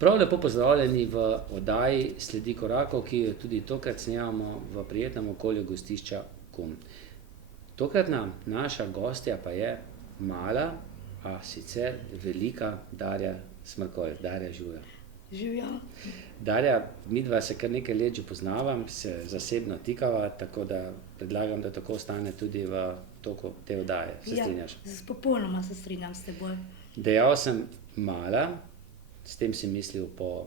Prav lepo pozdravljeni v oddaji Sledi korakov, ki jo tudi tokrat snemamo v prijetnem okolju gostišča KUM. Tokratna naša gostja pa je mala, a sicer velika Darja Smrkolj. Darja, živjo. Živjo. Darja, midva se kar nekaj let že poznavam, se zasebno tikava, tako da predlagam, da tako ostane tudi v toku te oddaje. Se strinjaš? Popolnoma se strinjam s teboj. Dejal sem mala, s tem si mislil po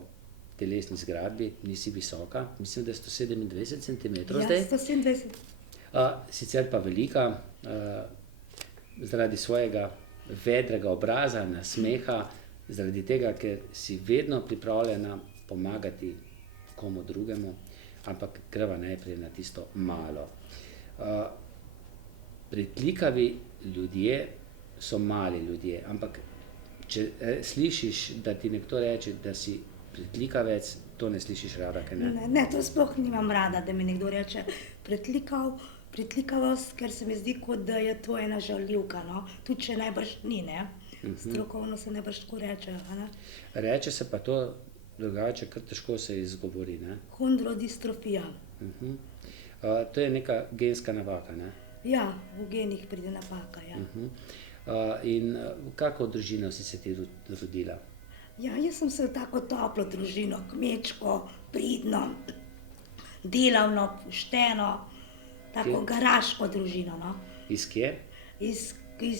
telesni zgradbi, nisi visoka, mislim, da je 127 cm zdaj. Ja, 127. Sicer pa velika, zaradi svojega vedrega obraza, nasmeha, zaradi tega, ker si vedno pripravljena pomagati komu drugemu, ampak greva najprej na tisto malo. Pritlikavi ljudje so mali ljudje, ampak če slišiš, da ti nekdo reče, da si pritlikavec, to ne slišiš rada, kaj ne? Ne, to sploh nimam rada, da mi nekdo reče pritlikavost, ker se mi zdi, kot da je to ena žaljivka, no. Tudi če najbrž ni, ne. Strokovno se najbrž tako reče, a ne. Reče se pa to drugače, kar težko se izgovori, ne? Hondrodistrofija. To je neka genska napaka, ne? Ja, v genih pride napaka, ja. In v kako družino si se ti rodila? Ja, jaz sem se v tako toplo družino, kmečko, pridno, delavno, pošteno, tako garaško družino, no. Iz kje? Iz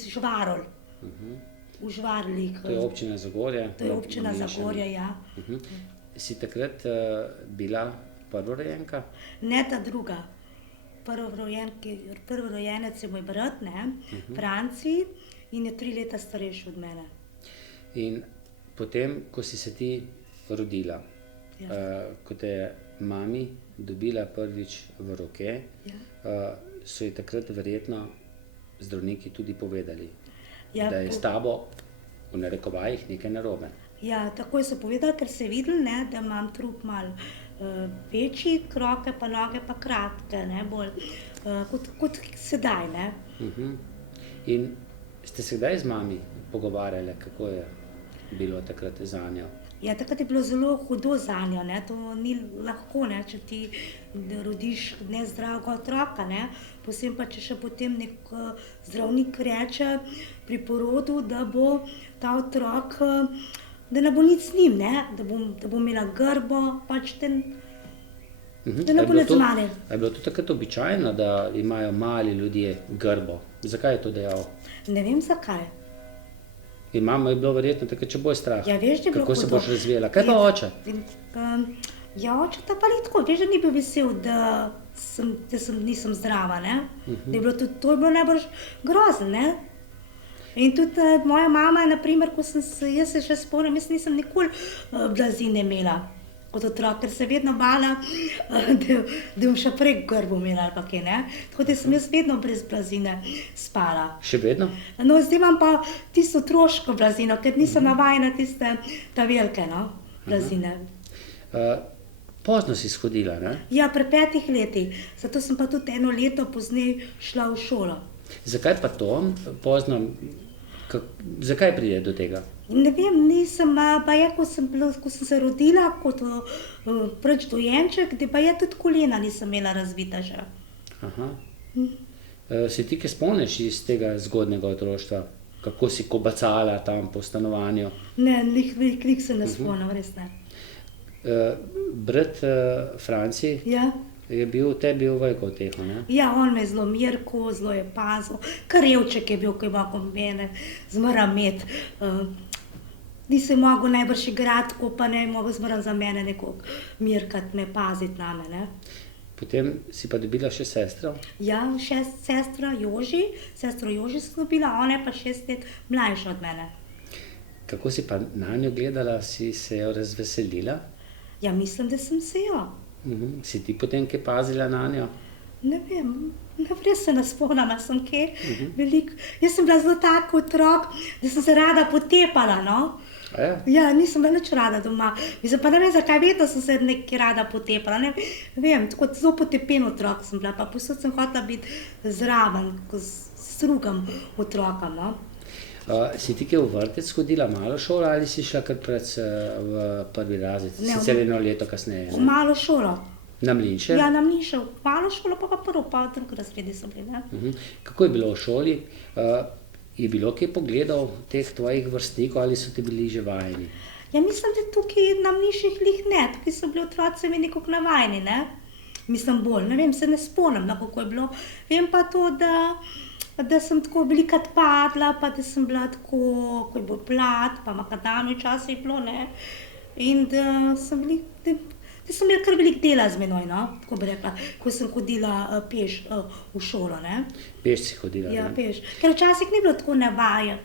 Žvarolj. V Žvarljih. To je občina Zagorje? To je občina Zagorje, ja. Si takrat bila prvorojenka? Ne, ta druga. Prvorojenec je moj brat, ne, Franci, in je 3 leta starejši od mene. In potem, ko si se ti rodila, ko te je mami dobila prvič v roke, so ji takrat verjetno zdravniki tudi povedali, da je s tabo, v narekovajih, nekaj narobe. Ja, takoj so povedali, ker se je videlo, ne, da imam trup malo večji, roke pa noge pa kratke, ne, bolj kot sedaj, ne. In ste se kdaj z mami pogovarjali, kako je bilo takrat zanjo? Ja, takrat je bilo zelo hudo zanjo, ne, to ni lahko, ne, če ti rodiš nezdravega otroka, ne, posebej pa, če še potem nek zdravnik reče pri porodu, da bo ta otrok, da ne bo nič z njim, ne, da bo imela grbo, pač da ne bo nič z mali. A je bilo to takrat običajno, da imajo mali ljudje grbo? Zakaj je to dejal? Ne vem zakaj. In mama je bilo verjetno takrat še bolj strah. Ja, veš, da je bilo kako se boš razvijala. Kaj pa oče? Ja, oče ta pa ni tako, veš, da ni bil vesel, da nisem zdrava, ne. Da je bilo tudi, to je bilo najbolj grozno, ne. In tudi moja mama, na primer, jaz se še spomnim, jaz nisem nikoli blazine imela kot otrok, ker se vedno bala, da bom še prej grbo imela ali pa kaj, ne. Tako da sem jaz vedno brez blazine spala. Še vedno? No, zdaj imam pa tisto otroško blazino, ker nisem navajena tiste ta velike, no, blazine. Pozno si shodila, ne? Ja, pri 5 letih, zato sem pa tudi 1 leto pozneje šla v šolo. Zakaj pa to pozno? Zakaj pride do tega? Ne vem, nisem, pa je, ko sem se rodila kot prvič dojenček, da pa je tudi kolena nisem imela razvita že. Se ti kaj spomniš iz tega zgodnjega otroštva? Kako si kobacala tam po stanovanju? Ne, veliko se ne spomnim, res ne. Brat Franci je bil tebi v veliko uteho, ne? Ja, on me je zelo mirko, zelo je pazil, krevček je bil, ko je mogel mene zmeraj imeti. Nisem mogel najbrž igrati, ko pa ne mogel zmeraj za mene nekoliko mirkati, me paziti name, ne. Potem si pa dobila še sestro? Ja, sestro Joži sem dobila, ona je pa 6 let mlajša od mene. Kako si pa nanjo gledala, si se jo razveselila? Ja, mislim, da sem se jo. Si ti potem kaj pazila nanjo? Ne vem, res se ne spomnim, ali sem kaj veliko. Jaz sem bila zelo tak otrok, da sem se rada potepala, no. Ja, nisem bila nič rada doma. Mislim pa ne vem, zakaj vedno sem se nekaj rada potepala, ne vem, tako zelo potepen otrok sem bila, pa povsod sem hotela biti zraven, s drugim otrokom, no. Si ti kaj v vrtec hodila malo šolo ali si šla kar v prvi razred? Sicer 1 leto kasneje. V malo šolo. Na Mlinšer? Ja, na Mlinšer. Malo šolo pa prvo, pa v 3. razredi so bili, ne. Kako je bilo v šoli? Je bilo kaj pogledov teh tvojih vrstnikov ali so ti bili že vajeni? Ja, mislim, da tukaj na Mlinših lih ne. Tukaj so bili otroci mi nekako navajeni, ne. Mislim bolj, ne vem, se ne spomnim, kako je bilo. Vem pa to, da sem tako velikokrat padla, pa da sem bila tako, ko je bil plat, pa makadamij včasih bilo, ne. In da sem imela kar veliko dela z menoj, no, tako bi rekla, ko sem hodila peš v šolo, ne. Peš si hodila, ne? Ja, peš. Ker včasih ni bilo tako navada,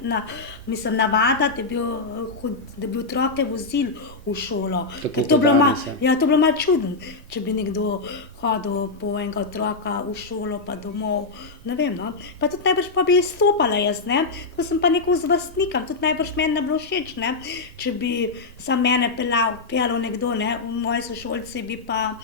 da bi otroke vozili v šolo. Tako To je bilo danes, ja. ja, to je bilo malo čudno, če bi nekdo hodil po enega otroka v šolo pa domov, ne vem, no. Pa tudi najbrž pa bi izstopala jaz, ne. Ko sem pa nekako z vrstnikom, tudi najbrž meni ne bilo všeč, ne, če bi sam mene peljal nekdo, ne, v moji sošolci bi pa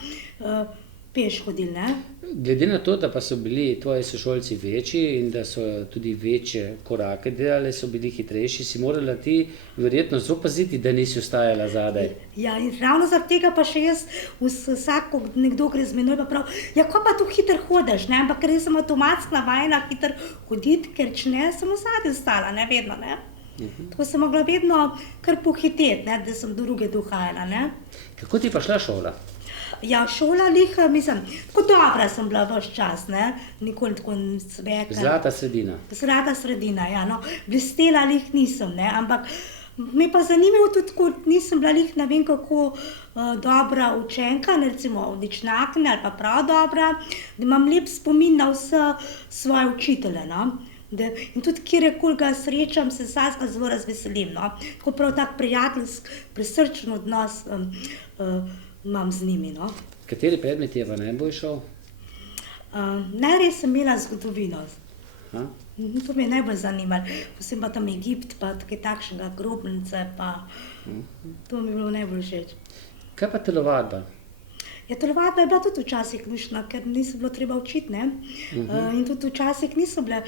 peš hodili, ne. Glede na to, da pa so bili tvoji sošolci večji in da so tudi večje korake delali, so bili hitrejši, si morala ti verjetno zelo paziti, da nisi ostajala zadaj. Ja, in ravno zaradi tega pa še jaz ko nekdo gre z menoj, pa prav, ja, ko pa tu hitro hodiš, ne, ampak ker jaz sem avtomatsko navajena hitro hoditi, ker če ne, sem v zadnji ostala, ne, vedno, ne. Tako sem mogla vedno kar pohiteti, ne, da sem do druge dohajala, ne. Kako ti pa šla šola? Ja, šola mislim, tako dobra sem bila ves čas, ne, nikoli tako sveka. Zlata sredina. Zlata sredina, ja, no, blestela nisem, ne, ampak me pa zanimivo tudi, ko nisem bila ne vem kako dobra učenka, ne, recimo odličnakinja ali pa prav dobra, da imam lep spomin na vse svoje učitelje, no. In tudi kjerkoli ga srečam, se vsakega zelo razveselim, no. Tako prav tak prijateljski, prisrčen odnos imam z njimi, no. Kateri predmet je pa najbolj šel? Najraje sem imela zgodovino. Aha. To me je najbolj zanimalo. Posebej pa tam Egipt, pa kaj takšnega, grobnice, pa to mi je bilo najbolj všeč. Kaj pa telovadba? Ja, telovadba je bila tudi včasih luštna, ker niso bilo treba učiti, ne. In tudi včasih niso bile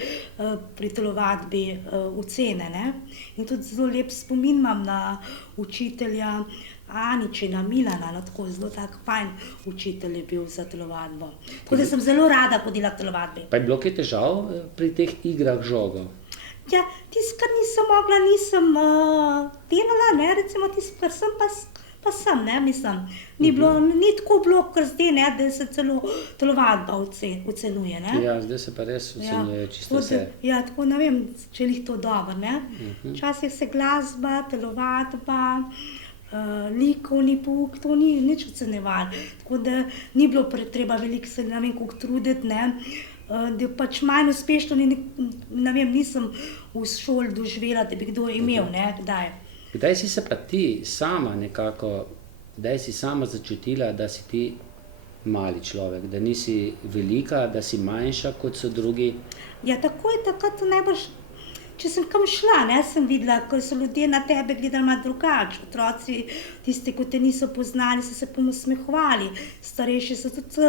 pri telovadbi ocene, ne. In tudi zelo lep spomin imam na učitelja Aničina, Milana, no, tako zelo tak fajn učitelj je bil za telovadbo. Tako da sem zelo rada hodila k telovadbi. Pa je bilo kaj težav pri teh igrah žogo? Ja, tisto, kar nisem mogla, nisem delala, ne, recimo tisto, kar sem pa sem, ne, mislim. Ni tako bilo, kar zdaj, ne, da se celo telovadba ocenjuje, ne. Ja, zdaj se pa res ocenjuje čisto vse. Ja, tako ne vem, če je to dobro, ne. Včasih se glasba, telovadba, likovni pouk, to ni nič ocenjevalo. Tako da ni bilo treba veliko se ne vem koliko truditi, ne. Da pač manj uspešno, ne vem, nisem v šoli doživela, da bi kdo imel, ne, kdaj. Kdaj si se pa ti sama kdaj si sama začutila, da si ti mali človek, da nisi velika, da si manjša kot so drugi? Ja, takoj takrat najbrž, če sem kam šla, ne, sem videla, ko so ljudje na tebe gledali malo drugače. Otroci, tisti, ko te niso poznali, so se posmehovali. Starejši so tudi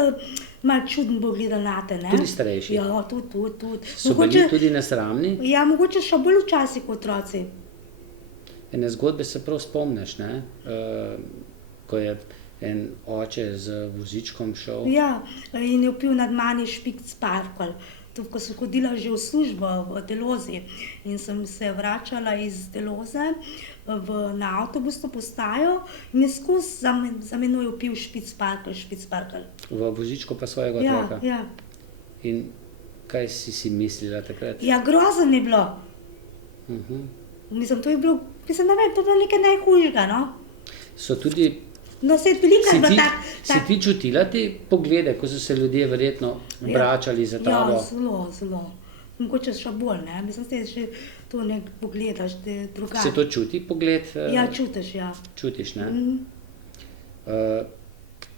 malo čudno bolj gledali nate, ne. Tudi starejši? Ja, tudi. So bili tudi nesramni? Ja, mogoče še bolj včasih kot otroci. Ene zgodbe se prav spomniš, ne? Ko je en oče z vozičkom šel. Ja, in je vpil nad mani Špic Sparkl. Ko sem hodila že v službo v Delozi in sem se vračala iz Deloze na avtobusno postajo in je skozi za menoj vpil Špic Sparkl. V vozičku pa svojega otroka? Ja. In kaj si mislila takrat? Ja, grozno je bilo. Mislim, to je bilo, ne vem, to je bilo nekaj najhujšega, no. So tudi No, saj velika je bila tak. Si ti čutila te poglede, ko so se ljudje verjetno obračali za tabo? Ja, zelo. Mogoče še bolj, ne. Mislim, da še to ne pogledaš, da je drugače. Se to čuti, pogled? Ja, čutiš, ja. Čutiš, ne?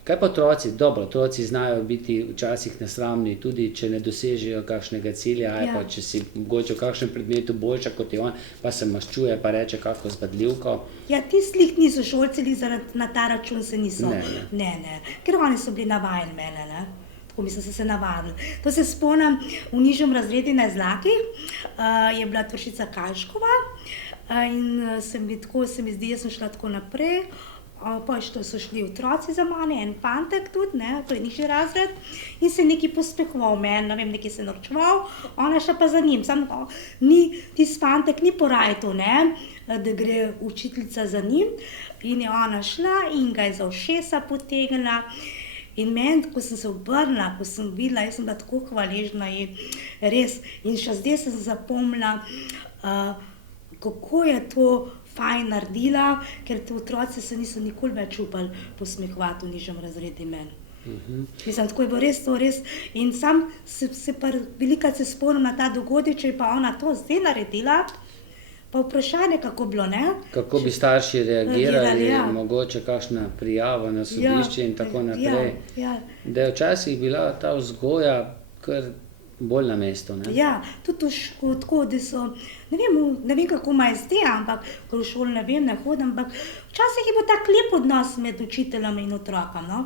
Kaj pa otroci? Dobro, otroci znajo biti včasih nesramni, tudi če ne dosežejo kakšnega cilja, ali pa če si mogoče v kakšnem predmetu boljša kot je on, pa se maščuje, pa reče kako zbadljivko. Ja, tistih niso šolci, na ta račun se niso. Ne. Ker oni so bili navajeni mene, ne. Tako mislim, so se navadili. To se spomnim v nižjem razredu na Zlakih, je bila Tvršica Kajškova in se mi zdi, jaz sem šla tako naprej. Pa so šli otroci za mano, en fantek tudi, ne, to je nižji razred, in se nekaj pospekoval meni, ne vem, nekaj se norčeval, ona šla pa za njim. Samo tisti fantek ni porajal, ne, da gre učiteljica za njim, in je ona šla in ga je za ušesa potegnila. In meni, ko sem se obrnila, ko sem videla, jaz sem bila tako hvaležna in res, in še zdaj sem zapomnila, kako je to fajn naredila, ker ti otroci se niso nikoli več upali posmehovati v nižjem razredu meni. Mislim, tako je bilo res to, res. In sam se pa velikokrat se spomnim na ta dogodek, če je pa ona to zdaj naredila, pa vprašanje, kako bilo, ne? Kako bi starši reagirali, ja. mogoče kakšna prijava na sodišče in tako naprej. Ja. Da je včasih bila ta vzgoja kar bolj na mestu, ne? Ja, tudi tako, da so, ne vem kako ima zdaj, ampak, ker v šoli ne vem, ne hodim, ampak včasih je bil tak lep odnos med učiteljem in otrokom, no?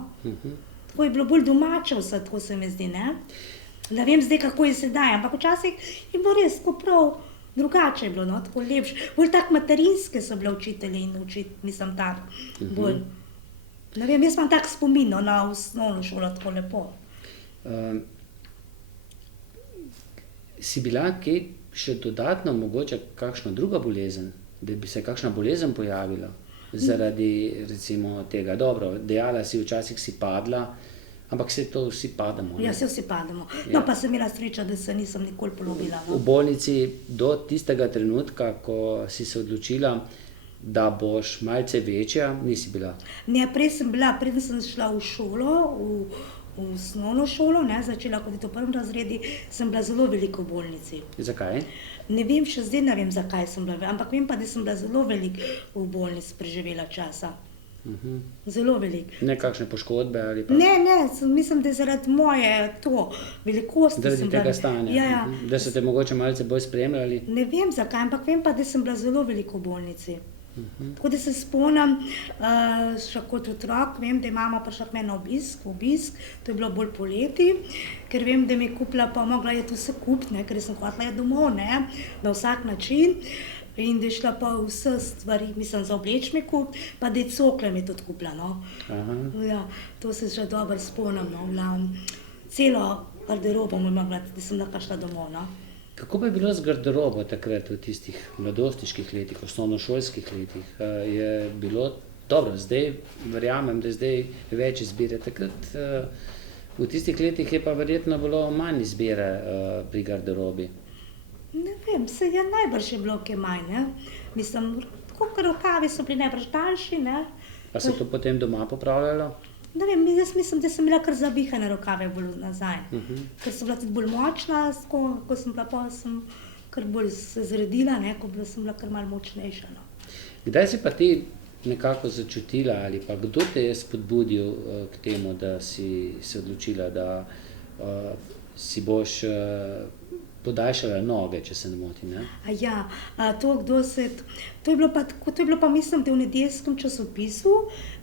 Tako je bilo bolj domače vse, tako se mi zdi, ne? Ne vem zdaj, kako je sedaj, ampak včasih je bilo res tako prav drugače je bilo, no, tako lepše. Bolj tak materinske so bile učitelji in mislim tak bolj. Ne vem, jaz imam tak spomin, no, na osnovno šolo, tako lepo. Si bila kaj še dodatno mogoče kakšna druga bolezen, da bi se kakšna bolezen pojavila zaradi recimo tega? Dobro, dejala si, včasih si padla, ampak se to vsi padamo, ne? Ja, se vsi padamo. No, pa sem imela srečo, da se nisem nikoli polomila, no. V bolnici do tistega trenutka, ko si se odločila, da boš malce večja, nisi bila? Ne, prej sem bila, preden sem šla v šolo, v osnovno šolo, ne, začela hoditi v prvem razredu, sem bila zelo veliko v bolnici. Zakaj? Ne vem, še zdaj ne vem, zakaj sem bila, ampak vem pa, da sem bila zelo veliko v bolnici preživela časa. Zelo veliko. Ne kakšne poškodbe ali pa? Ne, mislim, da zaradi moje velikosti Zaradi sem bila. tega stanja? Ja. Da so te mogoče malce bolj spremljali? Ne vem zakaj, ampak vem pa, da sem bila zelo veliko v bolnici. Tako da se spomnim, še kot otrok, vem, da je mama prišla k meni na obisk, to je bilo bolj poleti, ker vem, da mi je kupila, pa mogla je tu vse kupiti, ne, ker sem hotela je domov, ne, na vsak način. In da je šla pa vse stvari, mislim, za obleč mi kupiti, pa da je cokle mi tudi kupila, no. Ja, to se še dobro spomnim, no, celo garderobo mu imela, da sem lahko šla domov, no. Kako pa je bilo z garderobo takrat v tistih mladostiških letih, osnovnošolskih letih? Je bilo dobro, zdaj verjamem, da je zdaj več izbire. Takrat v tistih letih je pa verjetno bilo manj izbire pri garderobi. Ne vem, se je najbrž je bilo kaj manj, ne. Mislim, tako rokavi so bili najbrž daljši, ne. Pa se to potem doma popravljalo? Ne vem, jaz mislim, da sem imela kar zavihane rokave bolj nazaj. Ker sem bila tudi bolj močna, ko sem bila pol, sem kar bolj se zredila, ne, ko sem bila kar malo močnejša, no. Kdaj si pa ti nekako začutila ali pa kdo te je spodbudil k temu, da si se odločila, da si boš podaljšala noge, če se ne motim, ne? Ja, to je bilo pa, mislim, da v nedeljskem časopisu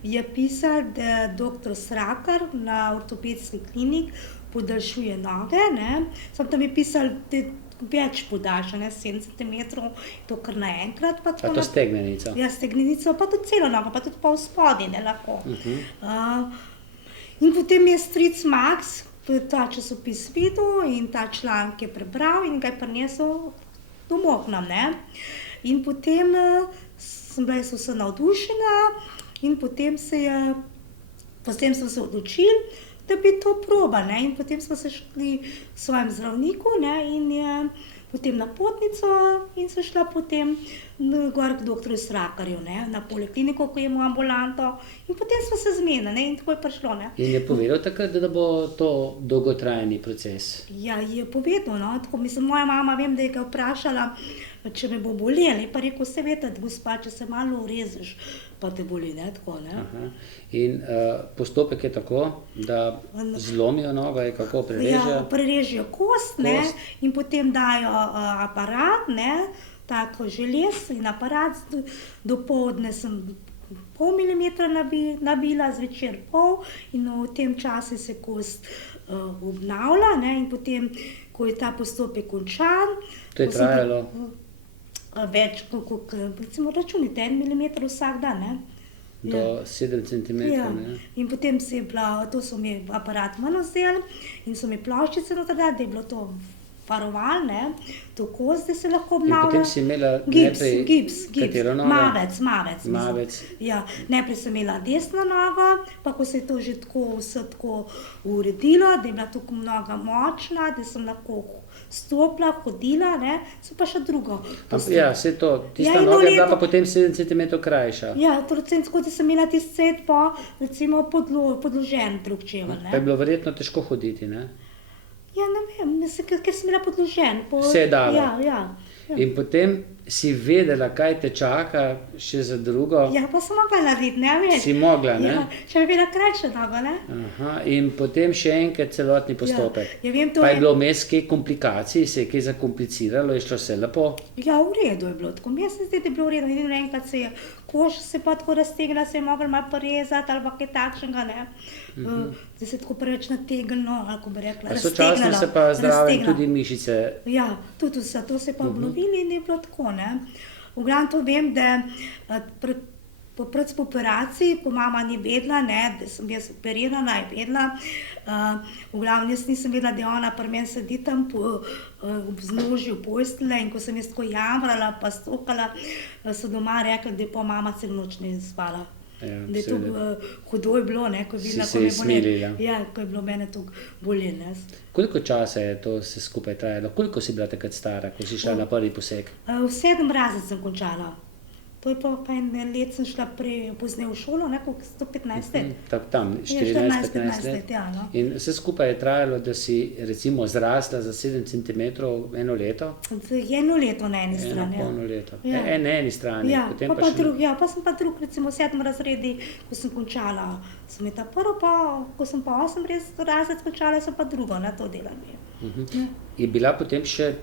je pisal, da doktor Srakar na ortopedski klinik podaljšuje noge, ne. Samo tam je pisal, da več podaljša, ne, 7 centimetrov, to kar naenkrat. A to stegnenico? Ja, stegnenico, pa tudi celo nogo, pa tudi pol spodaj, ne, lahko. In potem je stric Max ta časopis videl in ta članek je prebral in ga je prinesel domov k nam, ne. In potem sem bila jaz vsa navdušena in potem smo se odločili, da bi to probali, ne. In potem smo se šli k svojemu zdravniku, ne, in je potem na potnico in sem šla potem gor k doktorju Srakarju, ne, na polikliniko, ko je imel ambulanto, in potem smo se zmenili, ne, in tako je prišlo, ne. In je povedal takrat, da bo to dolgotrajni proces? Ja, je povedal, no, tako, mislim, moja mama, vem, da je ga vprašala, če me bo bolelo, pa je rekel, se veste, gospa, če se malo urežeš, pa te boli, ne, tako, ne. In postopek je tako, da zlomijo nogo, je kako prerežejo? Ja, prerežejo kost, ne, in potem dajo aparat, ne, tako želez in aparat, dopoldne sem pol milimetra nabila, zvečer pol in v tem času se kost obnavlja, ne, in potem, ko je ta postopek končan, To je ko sem pa- trajalo? več, kot recimo računite, 1 milimeter vsak dan, ne. Do 7 cm. Ja. In potem se je bila, to so mi aparat ven vzeli in so mi ploščice noter dali, da je bilo to varoval, ne, to kost, da se lahko In obnavlja. potem si imela Gips, najprej gips. katero nogo? Mavec, mislim. Mavec. Ja, najprej sem imela desno nogo, pa ko se je to že tako vse tako uredilo, da je bila tako noga močna, da sem lahko stopila, hodila, ne, sem pa še drugo. Ja, vse to. Tista Ja, eno noga je bila leto- pa potem 7 cm krajša. Ja, to recimo tako, da sem imela tisti cet pa recimo podložen drug čevelj, Pa je ne. bilo verjetno težko hoditi, ne? Ja, ne vem, mislim, ker sem imela podložen. Se je dalo. Ja. In potem si vedela, kaj te čaka še za drugo. Ja, pa sem mogla narediti, ne veš. Si mogla, ne? Ja, če bi bila krajša noga, ne. Aha, in potem še enkrat celotni postopek. Ja, vem, to Pa je je- bilo vmes kaj komplikacij, se je kaj zakompliciralo, je šlo vse lepo. Ja, v redu je bilo, tako mi se zdi, da je bilo v redu. Edino enkrat se je koža se pa tako raztegnila, se je mogla malo porezati ali pa kaj takšnega, ne. Da se je tako preveč nategnilo, ali kako bi rekla, Pa sočasno raztegnilo, se pa zraven raztegnilo. tudi mišice. Ja, tudi vse to se je pa obnovili in je bilo tako, ne. V glavnem to vem, da po operaciji, ko mama ni vedela, ne, da sem jaz operirana, je vedela. V glavnem jaz nisem vedela, da ona pri meni sedi tam v vznožju postelje in ko sem jaz tako jamrala pa stokala, so doma rekli, da je pa mama celo noč ne spala. Ja, Da je to seveda. hudo je bilo, ne, ko je Si videla, se ko me izsmilila. Ja, ko je bilo mene toliko bolelo, ne. Koliko časa je to vse skupaj trajalo? Koliko si bila takrat stara, ko si šla na prvi poseg? V 7. razred sem končala. To je pa en let sem šla pozneje v šolo, ne, koliko 115 let. Tam, 14-15 let. Ja, no. In vse skupaj je trajalo, da si recimo zrasla za 7 cm eno leto? Eno leto na eni Eno strani. Ja. polno leto. Ja. Na eni strani. Ja, Potem pa še- drug, ja, pa sem pa drug, recimo v 7. razredu, ko sem končala, sem je ta prvo, pa ko sem pa 8. razred končala, sem pa drugo na to delala. Je bila potem še,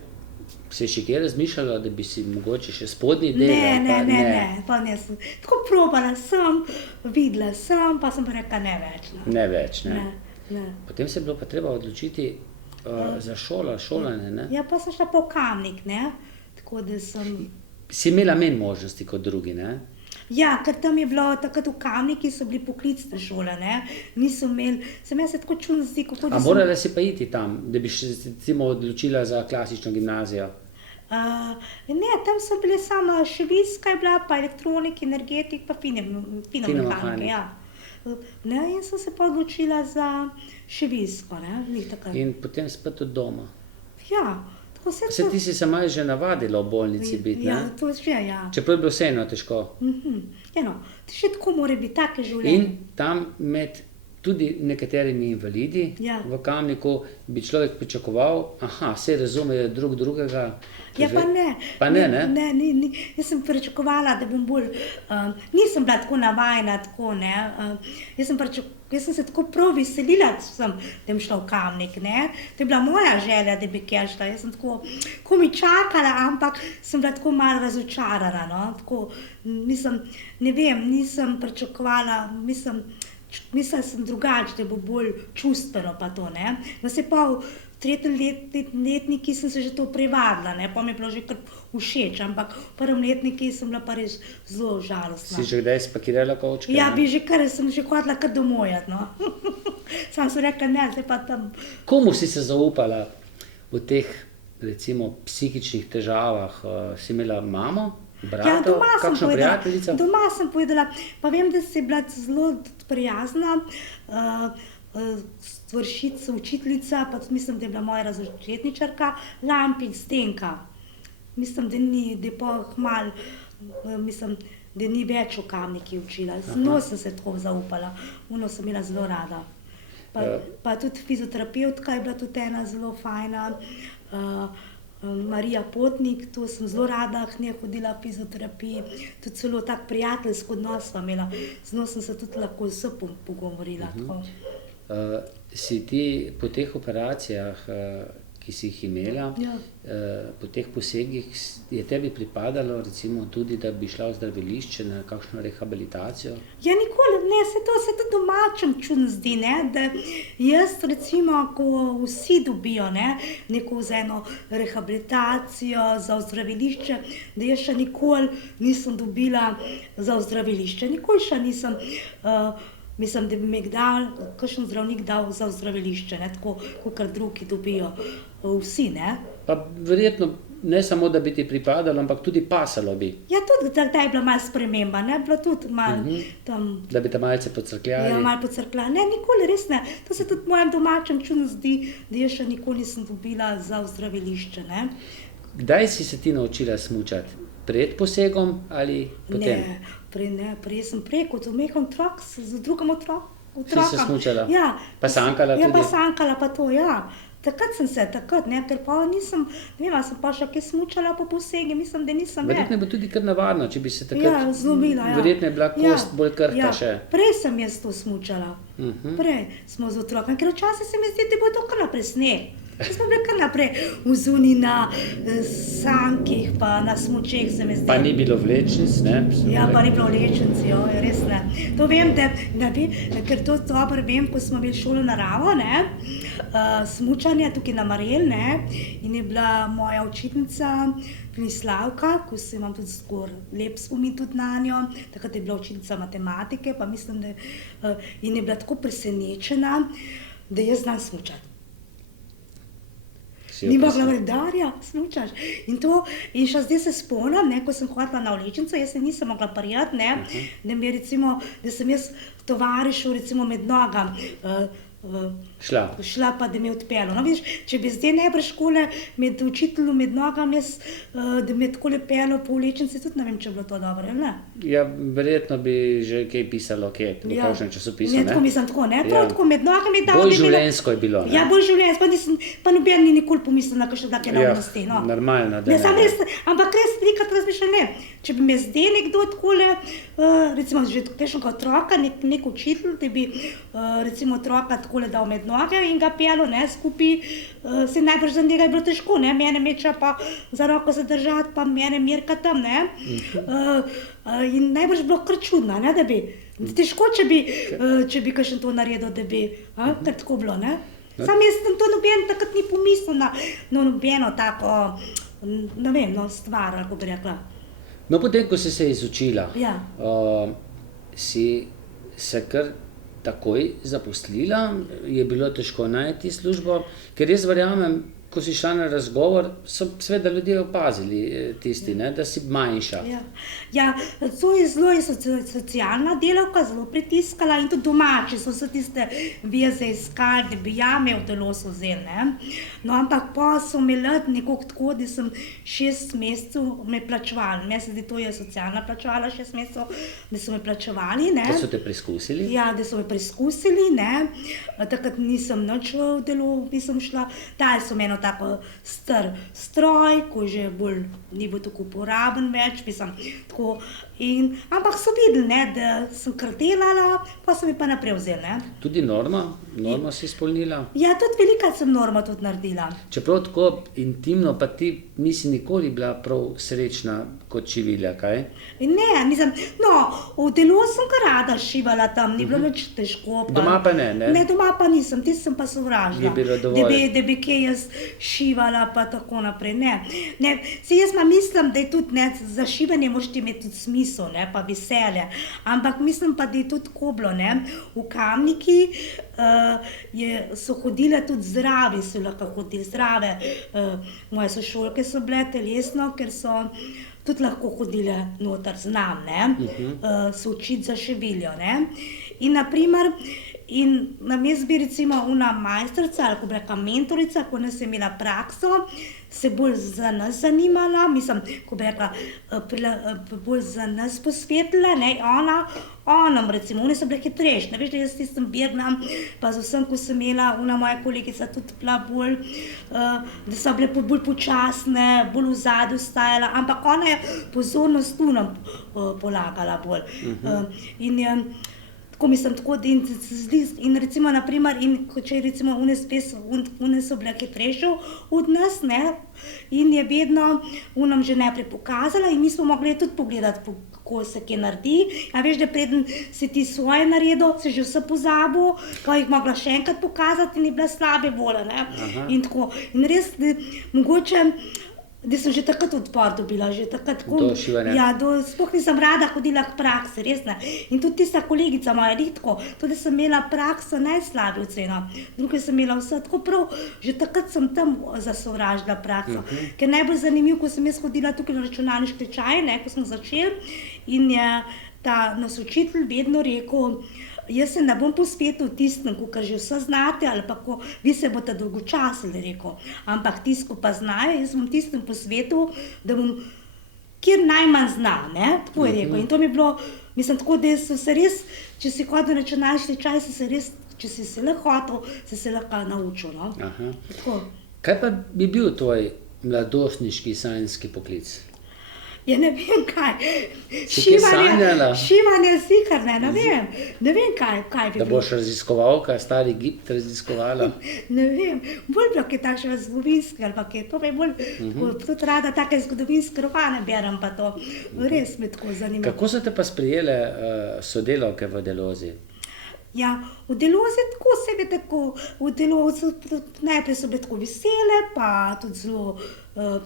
se je še kje razmišljala, da bi si mogoče še spodnji del? ali pa Ne, pa nisem. Tako probala sem, videla sem, pa sem pa rekla ne več. No. Ne več, ne. Ne. Potem se je bilo pa treba odločiti za šolanje, ne? Ja, pa sem šla po Kamnik, ne, tako da sem... Si imela manj možnosti kot drugi, ne? Ja, ker tam je bilo takrat v Kamniki so bili poklicne šole, ne, niso imeli, se meni se tako čudno zdi, kako da A sem... morala si pa iti tam, da bi se recimo odločila za klasično gimnazijo? Ne, tam so bile samo šiviljska je bila, pa elektronik, energetik, pa finomehanika, ja. Ne, in sem se pa odločila za šiviljsko, ne, njih takrat. In potem spet od doma. Ja, tako se Se ti si se malo že navadila v bolnici biti, Ja, ne? to že, ja. Čeprav je bilo vseeno težko. Eno, še tako mora biti, take življenje. In tam med tudi nekaterimi invalidi Ja. v Kamniku bi človek pričakoval, aha, vse razumejo drug drugega. Ja, pa ne. Pa ne? Ne. Jaz sem pričakovala, da bom bolj, nisem bila tako navajena, tako, ne. Jaz sem se tako prav veselila, da bom šla v Kamnik, ne. To je bila moja želja, da bi kjer šla. Jaz sem tako, ko mi čakala, ampak sem bila tako malo razočarana, no. Tako, ne vem, nisem pričakovala, mislila sem drugače, da bo bolj čustveno pa to, ne. No, se pa v 3. letniki sem se že to privadila, ne, pa mi je bilo že kar všeč, ampak v 1. letniki sem bila pa res zelo žalostna. Si že kdaj spakirala kovčke? Ja, ne? sem že hodila kar domov, no. Sam sem rekla, ne, zdaj pa tam. Komu si se zaupala v teh, recimo, psihičnih težavah? Si imela mamo, brata, kakšno prijateljico? Doma sem povedala, pa vem, da si bila zelo prijazna, vršica, učiteljica, pa mislim, da je bila moja razredničarka, Lampič Zdenka. Mislim, da je pa hmal, mislim, da ni več v Kamniki učila. Zelo sem se tako zaupala, ono sem imela zelo rada. Pa tudi fizioterapevtka je bila tudi ena zelo fajna, Marija Potnik, to sem zelo rada k njej hodila v fizioterapiji, tudi celo tak prijateljski odnos sva imela, z njo sem se tudi lahko z vse pogovorila. Tako. Si ti po teh operacijah, ki si jih imela, Ja. po teh posegih, je tebi pripadalo recimo tudi, da bi šla v zdravilišče na kakšno rehabilitacijo? Ja, nikoli ne, se to domačem čudno zdi, ne, da jaz recimo, ko vsi dobijo, ne, neko za eno rehabilitacijo, za ozdravilišče, da jaz še nikoli nisem dobila za ozdravilišče, nikoli še nisem, mislim, da bi mi kakšen zdravnik dal za ozdravilišče, ne, tako, kakor drugi dobijo, vsi, ne. Pa verjetno ne samo, da bi ti pripadalo, ampak tudi pasalo bi. Ja, tudi da je bila malo sprememba, ne, bila tudi malo tam. Da bi te malce pocrkljali. Ja, malo pocrkljali. Ne, nikoli res ne. To se tudi mojem domačem čudno zdi, da jaz še nikoli nisem dobila za ozdravilišče, ne. Kdaj si se ti naučila smučati? Pred posegom ali potem? Ne, prej sem kot omehen otrok, z drugim otrokom. Si se smučala? Ja. Pa sankala tudi? Ja, pa sankala pa to, ja. Takrat, ne, ker pa nisem, ne vem, sem pa še kaj smučala po posegi, mislim, da nisem, ne. Verjetno je bilo tudi kar nevarno, če bi se takrat... Ja, zlomila, ja. Verjetno je bila kost bolj krhka še. Prej sem jaz to smučala. Prej smo z otrokom, ker včasih se mi zdi, da bo to kar naprej sneg. Smo bili kar naprej vzuni na sankih, pa na smučeh, se mi zdi. Pa ni bilo vlečnic, ne? Ja, pa ni bilo vlečnic, jo, res ne. To vem, ker to dobro vem, ko smo imeli šolo naravo, ne, smučanje tukaj na Marel, ne, in je bila moja učiteljica Slavka, ko se imam tudi skor lep spomin tudi na njo, takrat je bila učiteljica matematike, pa mislim, da in je bila tako presenečena, da jaz znam smučati. Ni mogla reči, Darja, smučaš. In še zdaj se spomnim, ne, ko sem hodila na vlečnico, jaz se nisem mogla prijeti, ne, da sem jaz tovarišu recimo med nogam šla pa, da me odpeljal. No, vidiš, če bi zdaj najbrž škole med učiteljem, med nogam, da me tako peljal po vlečnici, tudi ne vem, če je bilo to dobro, ali ne? Ja, verjetno bi že kaj pisalo, v kakšnem časopisu, ne? Ne, tako mislim, tako, ne, to tako med nogami dal. Bolj življenjsko je bilo, ne? Ja, bolj življenjsko, pa noben ni nikoli pomislil na kakšne take neumnosti, no. Normalno, da ne. Ampak res velikrat razmišljam, ne, če bi me zdaj nekdo takole, recimo že kakšnega otroka, nek učitelj, da bi recimo otroka takole dal med noge in ga peljal, ne, skupaj, se najbrž za njega je bilo težko, ne, mene meča pa za roko zadržati, pa mene merka tam, ne, in najbrž bilo kar čudno, ne, da bi, težko, če bi kakšen to naredil, da bi, kar tako bilo, ne. Sam jaz sem to noben takrat ni pomislil na nobeno tako, ne vem, stvar, kako bi rekla. No, potem, ko si se izučila, si se kar takoj zaposlila, je bilo težko najti službo, ker jaz verjamem, ko si šla na razgovor, so seveda ljudje opazili tisti, ne, da si manjša. Ja, to je zelo socialna delavka, zelo pritiskala in tudi domači so vse tiste veze iskali, da bi ja me v telo so vzeli, ne. No, ampak pa so me nekako tako, da sem 6 mesecev me plačevali. Meni se zdi, to je socialna plačevala 6 mesecev, da so me plačevali, ne. Da so te preizkusili? Ja, da so me preizkusili, ne. Takrat nisem nič v delu, nisem šla. Dali so me tako star stroj, ko že bolj ni bil tako uporaben več, mislim, tako. Ampak so videli, ne, da sem kar delala, pa so mi pa naprej vzeli, ne. Tudi normo si izpolnila? Ja, tudi velikrat sem normo tudi naredila. Čeprav tako intimno, pa ti nisi nikoli bila prav srečna kot šivilja, kaj? Ne, mislim, no, v delu sem kar rada šivala tam, ni bilo nič težko. Doma pa ne, ne? Ne, doma pa nisem, sem pa sovražila. Ni bilo dovolj. Da bi kaj jaz šivala pa tako naprej, ne. Se jaz pa mislim, da je tudi, ne, za šivanje moraš ti imeti tudi smisel, ne, pa veselje. Ampak mislim pa, da je tudi tako bilo, ne. V Kamniki so hodile tudi zdravi, so lahko hodili zdrave. Moje sošolke so bile telesno, ker so tudi lahko hodile noter z nam, ne, se učiti za šiviljo, ne. In naprimer, namesto bi recimo ona majstrica, ali ko bi rekla mentorica, ko nas je imela prakso, se bolj za nas zanimala, mislim, ko bi rekla, bolj za nas posvetila, ne, onom recimo, one so bile hitrejše, ne veš, da jaz tistem begnam, pa z vsem, ko sem imela, ona moja kolegica tudi bila bolj, da so bile bolj počasne, bolj v zadju stajala, ampak ona je pozornost tu nam polagala bolj. In je, tako mislim, tako, in recimo, naprimer, če recimo one so bile hitrejše od nas, ne, in je vedno nam že najprej pokazala in mi smo mogli tudi pogledati, ko se kaj naredi. Ja, veš, da preden si ti svoje naredil, si že vse pozabil, pa jih mogla še enkrat pokazati in je bila slabe volje, ne. In tako. In res, mogoče, da sem že takrat odpor dobila, že takrat tako. Do šivanja. Ja, sploh nisem rada hodila k praksi, res ne. In tudi tista kolegica moja, Ritko, tudi sem imela prakso najslabjo oceno. Druge sem imela vse tako prav, že takrat sem tam zasovražila prakso. Ker najbolj zanimivo, ko sem jaz hodila tukaj na računalniški tečaj, ne, ko smo začeli, in je ta nas učitelj vedno rekel, jaz se ne bom posvetil tistim, kar že vse znate, ali pa ko vi se boste dolgočasili, rekel. Ampak tisto, ko pa znajo, jaz bom tistim posvetil, da bom kjer najmanj zna, ne, tako je rekel. In to mi je bilo, mislim, tako, da so se res, če si hodil na računalniški tečaj, si se res, če si se lahko hotel, si se lahko naučil, no. Tako. Kaj pa bi bil tvoj mladostniški sanjski poklic? Ja, ne vem kaj. Si kaj sanjala? Šivanje sikar, ne vem kaj bi Da bilo. boš raziskovalka, stari Egipt raziskovala? Ne vem, bolj bilo kaj takšnega zgodovinskega ali pa kaj, to me bolj, tudi rada take zgodovinske romane berem pa to, res me tako zanima. Kako so te pa sprejele sodelavke v Delozi? Ja, v Delozi tako sebe tako, v Delozi najprej so bile tako vesele, pa tudi zelo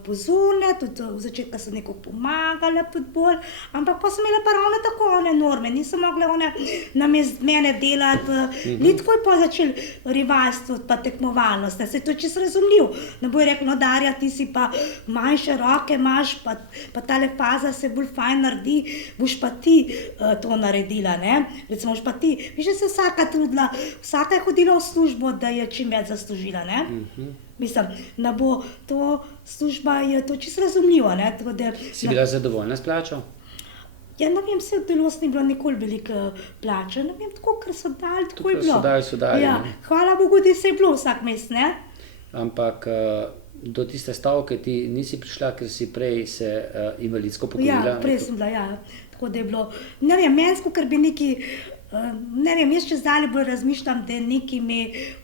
pozorne, tudi v začetku so nekako pomagale tudi bolj, ampak pa so imele pa ravno tako one norme, niso mogle one namesto mene delati, ni tako je pa začeli rivalstvo pa tekmovalnost, ne, se je to čisto razumljiv, ne bojo rekli, no Darja, ti si pa manjše roke imaš, pa tale faza se bolj fajn naredi, boš pa ti to naredila, ne, recimo boš pa ti, viš, da se vsaka trudila, vsaka je hodila v službo, da je čim več zaslužila, ne. Mislim, da bo to služba, je to čisto razumljivo, ne, tako da... Si bila zadovoljna s plačo? Ja, ne vem, vse v Delozi ni bilo nikoli velike plače, ne vem, tako, ker so dali, tako je bilo. So dali, ja, ne. hvala Bogu, da se je bilo vsak mesec, ne. Ampak do tiste stavke ti nisi prišla, ker si prej se invalidsko pokojila? Ja, prej sem bila, ja, tako da je bilo, ne vem, mensko, ker bi neki, ne vem, jaz čez dalje bolj razmišljam, da nekaj me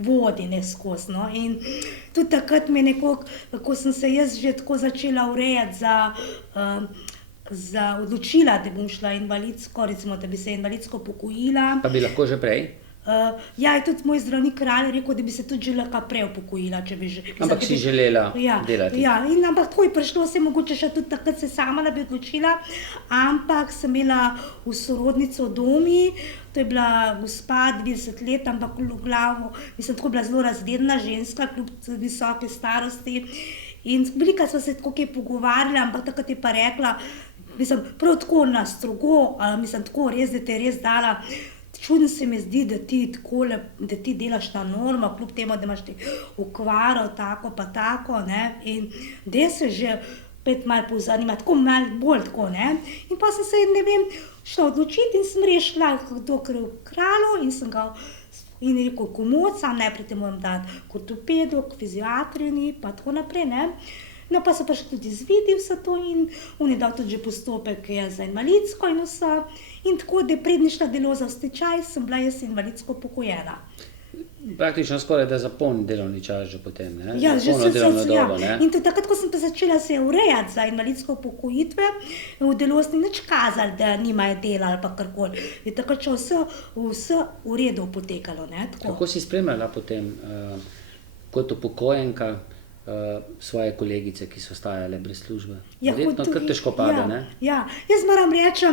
vodi skozi, no, in tudi takrat me nekako, ko sem se jaz že tako začela urejati za odločila, da bom šla invalidsko, recimo, da bi se invalidsko pokojila. Pa bi lahko že prej? Ja, je tudi moj zdravnik Kralj rekel, da bi se tudi že lahko prej upokojila, če bi že... Ampak si želela delati? Ja, in ampak tako je prišlo, se mogoče še tudi takrat se sama ne bi odločila, ampak sem imela v sorodnico v domi, to je bila gospa 20 let, ampak v glavo, mislim, tako bila zelo razgledna ženska, kljub visoke starosti. In velika sva se tako kaj pogovarjala, ampak takrat je pa rekla, mislim, prav tako na strogo, mislim, tako res, da te je res dala. Čudno se mi zdi, da ti takole, da ti delaš na normo, kljub temu, da imaš ti okvaro, tako pa tako, ne, in da se že spet malo pozanimati, tako malo bolj tako, ne. In pa sem se, ne vem, šla odločiti in sem rešila doktor v Kralju in sem ga, in je rekel, komu sam najprej te moram dati k ortopedu, k fiziatrinji, pa tako naprej, ne. No, pa so pa še tudi izvidi vse to in on je dal tudi že postopek za invalidsko in vse. In tako, da je prednišla Deloza v stečaj, sem bila jaz invalidsko upokojena. Praktično skoraj da za poln delovni čas že potem, ne? Ja, že polno delovno dobo, ja. ne? In tudi takrat, ko sem pa začela se urejati za invalidsko upokojitve, v Delozi ni nič kazali, da nimajo dela ali pa karkoli. Je takrat še vse v redu potekalo, ne? Tako. Kako si spremljala potem kot upokojenka svoje kolegice, ki so ostajale brez službe? Ja, verjetno kar težko pade, ne? Ja, jaz moram reči,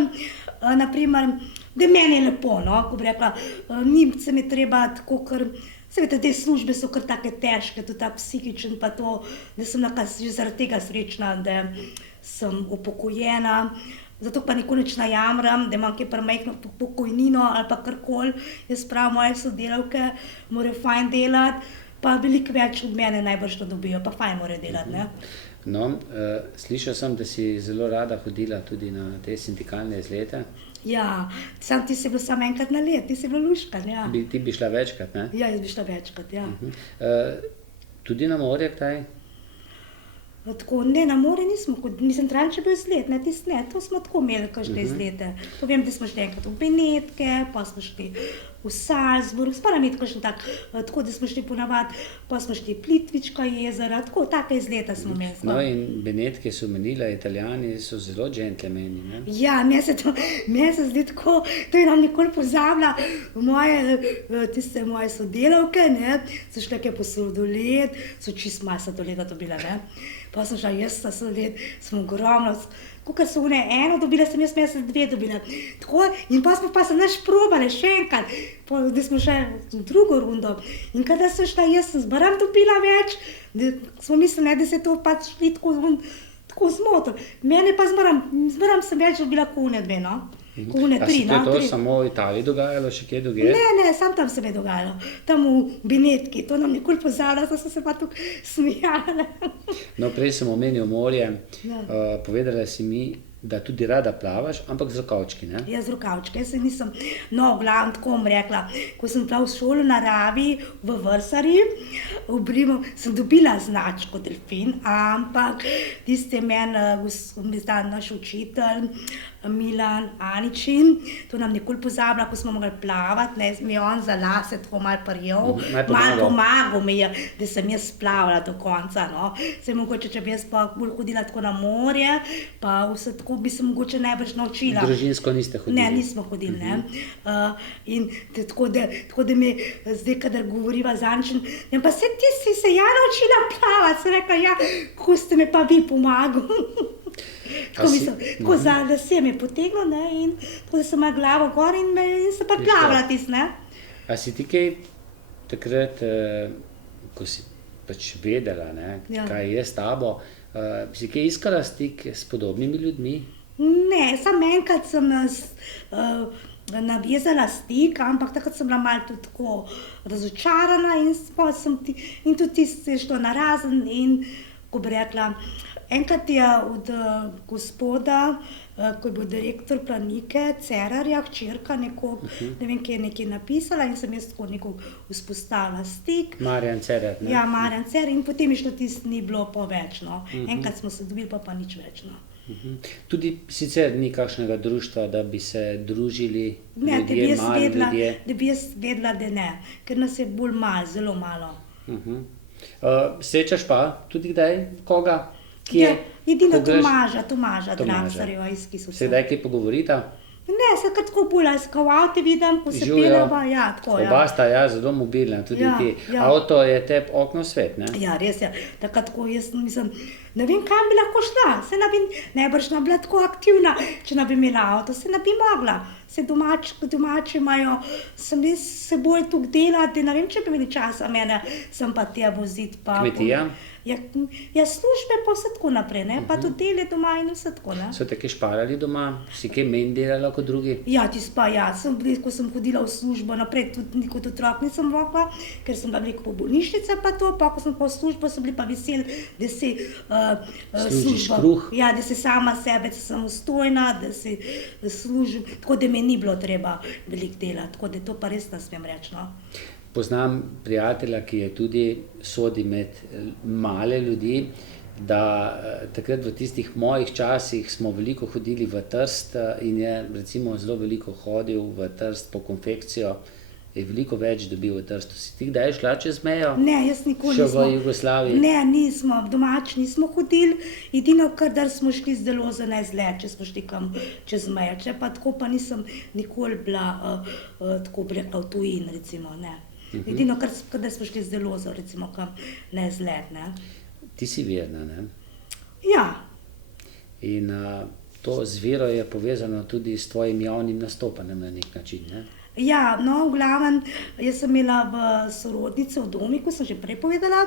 naprimer, da meni je lepo, no, ko bi rekla, ni se mi treba tako, ker, se veste, te službe so kar take težke, tudi tak psihičen pa to, da sem že zaradi tega srečna, da sem upokojena, zato pa nikoli nič ne jamram, da imam kaj premajhno pokojnino ali pa karkoli, jaz pravim, moje sodelavke morajo fajn delati, pa veliko več od mene najbrž to dobijo, pa fajn morajo delati, ne. No, slišal sem, da si zelo rada hodila tudi na te sindikalne izlete. Ja, sam ti si bila samo enkrat na let, ti si bila luškan, ja. Ti bi šla večkrat, ne? Ja, jaz bi šla večkrat, ja. Tudi na morje kdaj? Tako, ne, na morje nismo, mislim, Tranče bil izlet, ne, to smo tako imeli kakšne izlete. To vem, da smo šli enkrat v Benetke, pa smo šli v Salzburg, spara imeti kakšen tak, tako da smo šli ponavadi, pa smo šli Plitvička jezera, tako, take izleta smo imeli. No in Benetke so menila, Italijani so zelo džentlmeni, ne? Ja, meni se zdi tako, to je nam nikoli pozabila, tiste moje sodelavke, ne, so šle kaj po sladoled, so čist malo sladoleda dobila, ne. Pa sem šla jaz na sladoled, sem ogromno, kakor so one eno dobila, sem jaz dve dobila. Tako, in pa smo pa se naš probale še enkrat, da smo še v drugo rundo. In kada sem šla, jaz sem zbaram dobila več, smo mislili, da se to pač šli tako zmotili. Mene pa zbaram sem več dobila kot one dve, no. Kune, A tri, se to samo v Italiji dogajalo, še kje drugje? Ne, sam tam se mi je dogajalo. Tam v Benetki, to nam nikoli pozabila, da so se pa tukaj smijale. No, prej sem omenil morje, Ja. Povedala si mi, da tudi rada plavaš, ampak z rokavčki, ne? Jaz z rokavčke, jaz se nisem, no, v glavnem tako bom rekla, ko sem bila v šoli v naravi, v Vrsari, v Brimu, sem dobila značko delfin, ampak tiste meni, naš učitelj, Milan Aničin, to nam nikoli pozabila, ko smo mogli plavati, ne, mi je on za lase tako malo prijel, malo pomagal mi je, da sem jaz plavala do konca, no. Se mogoče, če bi jaz pa bolj hodila tako na morje, pa vse tako bi se mogoče najbrž naučila. Družinsko niste hodili? Ne, nismo hodili, ne. In tako da mi zdaj, kadar govoriva z Aničin, pa se ti si se ja naučila plavati, sem rekla, ja, kako ste mi pa vi pomagali. Tako mislim, tako za lase me je potegnil, ne, in tako da sem imela glavo gor in se pa plavala tisto, ne. A si ti kaj takrat, ko si pač vedela, ne, Ja. kaj je s tabo, si kaj iskala stik s podobnimi ljudmi? Ne, samo enkrat sem navezala stik, ampak takrat sem bila malo tudi tako razočarana in tudi tisto je šlo narazen in, ko bi rekla, enkrat je od gospoda, ko je bil direktor Planike, Cerarja, hčerka nekoga, ne vem, kje je nekaj napisala in sem jaz tako nekako vzpostavila stik. Marjan Cerar, ne? Ja, Marjan Cerar in potem je šlo tisto, ni bilo pa več, no. Enkrat smo se dobili, pa nič več, no. Tudi sicer ni kakšnega društva, da bi se družili Ne, ljudje, mali ljudje? da bi jaz vedela, da ne, ker nas je bolj malo, zelo malo. Srečaš pa tudi kdaj koga, ki Ja, je, edino ko greš- Tomaža Tomaža. Dragsarjeva, iz ki so Se kdaj kaj pogovorita? Ne, se kar tako bolj, ko v avtu vidim, ko se Živjo. peljeva, ja, tako, ja. Oba sta ja zelo mobilna, tudi Ja, ti. ja. Avto je tebi okno svet, ne? Ja, res je. Takrat, ko jaz mislim, ne vem, kam bi lahko šla. Se ne bi, najbrž ne bi bila tako aktivna, če ne bi imela avto, se ne bi mogla. Se domači imajo, sem res se bolj tukaj delati, ne vem, če bi imeli časa mene, sem pa tja voziti. Pa, Kmetija? Ja, službe pa vse tako naprej, ne, pa tudi dele doma in vse tako, ne. So te kaj šparali doma? Si kaj manj delala kot drugi? Ja, tisto pa ja, ko sem hodila v službo naprej, tudi kot otrok nisem mogla, ker sem bila veliko po bolnišnice pa to, pa ko sem pa v službo, so bili pa veseli, da si Služiš kruh. Ja, da si sama sebe, da si samostojna, da si služim, tako da mi ni bilo treba veliko delati, tako da to pa res ne smem reči, no. Poznam prijatelja, ki je tudi sodi med male ljudi, da takrat v tistih mojih časih smo veliko hodili v Trst in je recimo zelo veliko hodil v Trst po konfekcijo, je veliko več dobil v Trstu. Si ti kdaj šla čez mejo? Ne, jaz nikoli Še nismo. v Jugoslaviji? Ne, nismo, domač nismo hodili, edino, kadar smo šli z delo za najzlet, če smo šli kam čez mejo, če pa tako pa nisem nikoli bila, tako bi rekla, v tujini, recimo, ne. Edino, kadar smo šli z delo za, recimo, kam najzlet, ne. Ti si verna, ne? Ja, In to z vero je povezano tudi s tvojim javnim nastopanjem na nek način, ne? ja, no, v glavnem, jaz sem imela v sorodnici v domu, ko sem že prej povedala,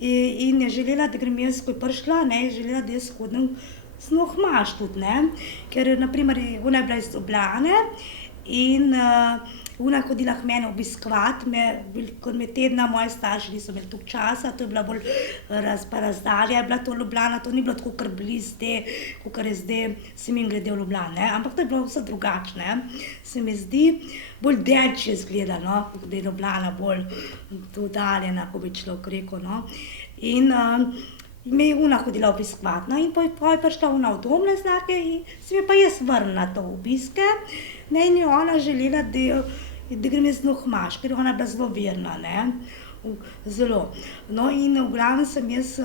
in je želela, da grem jaz, ko je prišla, ne, je želela, da jaz hodim z njo k maš tudi, ne, ker naprimer ona je bila iz Ljubljane in ona je hodila k meni obiskovati, ko me tedna moji starši niso imeli toliko časa, to je bila bolj razdalja, je bila to Ljubljana, to ni bilo tako kar blizu zdaj, kakor je zdaj, se mi glede v Ljubljane, ne, ampak to je bilo vse drugačne, se mi zdi, bolj dečje izgleda, no, da je Ljubljana bolj oddaljena, ko bi človek rekel, no, in me je ona hodila obiskovati, no, in potem je prišla ona v domne znake in se mi pa jaz vrnila to obiske, ne, in je ona želela, da da grem jaz zelo hmaš, ker ona je bila zelo verna, ne. Zelo. No in v glavnem sem jaz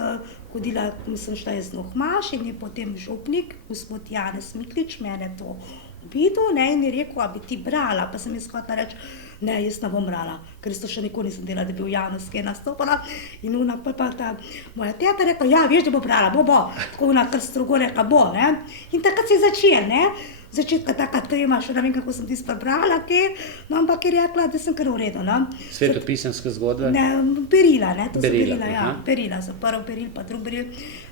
hodila, sem šla jaz zelo hmaš in je potem župnik, gospod Janez Miklič, mene to videl, ne, in je rekel, a bi ti brala, pa sem jaz hotela reči, ne, jaz ne bom brala, ker to še nikoli nisem delala, da bi v javnosti nastopala. In ona pa ta moja teta rekla, ja, veš, da bo brala, bo, tako ona kar strogo rekla, bo, ne. In takrat se je začel, ne. Začetka taka tema, še ne vem, kako sem tisto prebrala, no, ampak je rekla, da sem kar v redu, no. Svetopisemske zgodbe? Ne, berila, ne, to sem Berila, berila, ja, aha. berila sem prvi beril, pa drugi beril.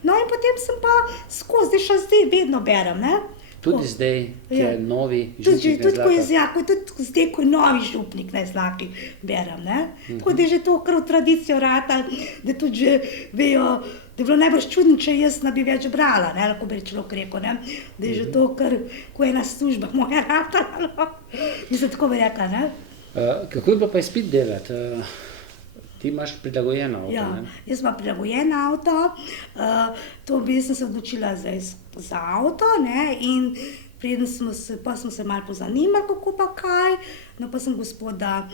No in potem sem pa skozi, še zdaj vedno berem, ne. Tudi zdaj, ki je Ja. novi Tudi, župnik tudi ko je Najzlata? tudi zdaj, ko je novi župnik Najzlaki, berem, ne. Tako da je že to kar v tradicijo rata, da tudi že vejo, da je bilo najbrž čudno, če jaz ne bi več brala, ne, lahko bi človek rekel, ne. Da je že to kar, ko ena služba moja ratala, no. Mislim, tako bi rekla, ne. Kako je bilo pa izpit delati? Ti imaš prilagojen avto, Ja, ne? jaz imam prilagojen avto, to bi sem se odločila za avto, ne, in preden pa smo se malo pozanimali, kako pa kaj, no pa sem gospoda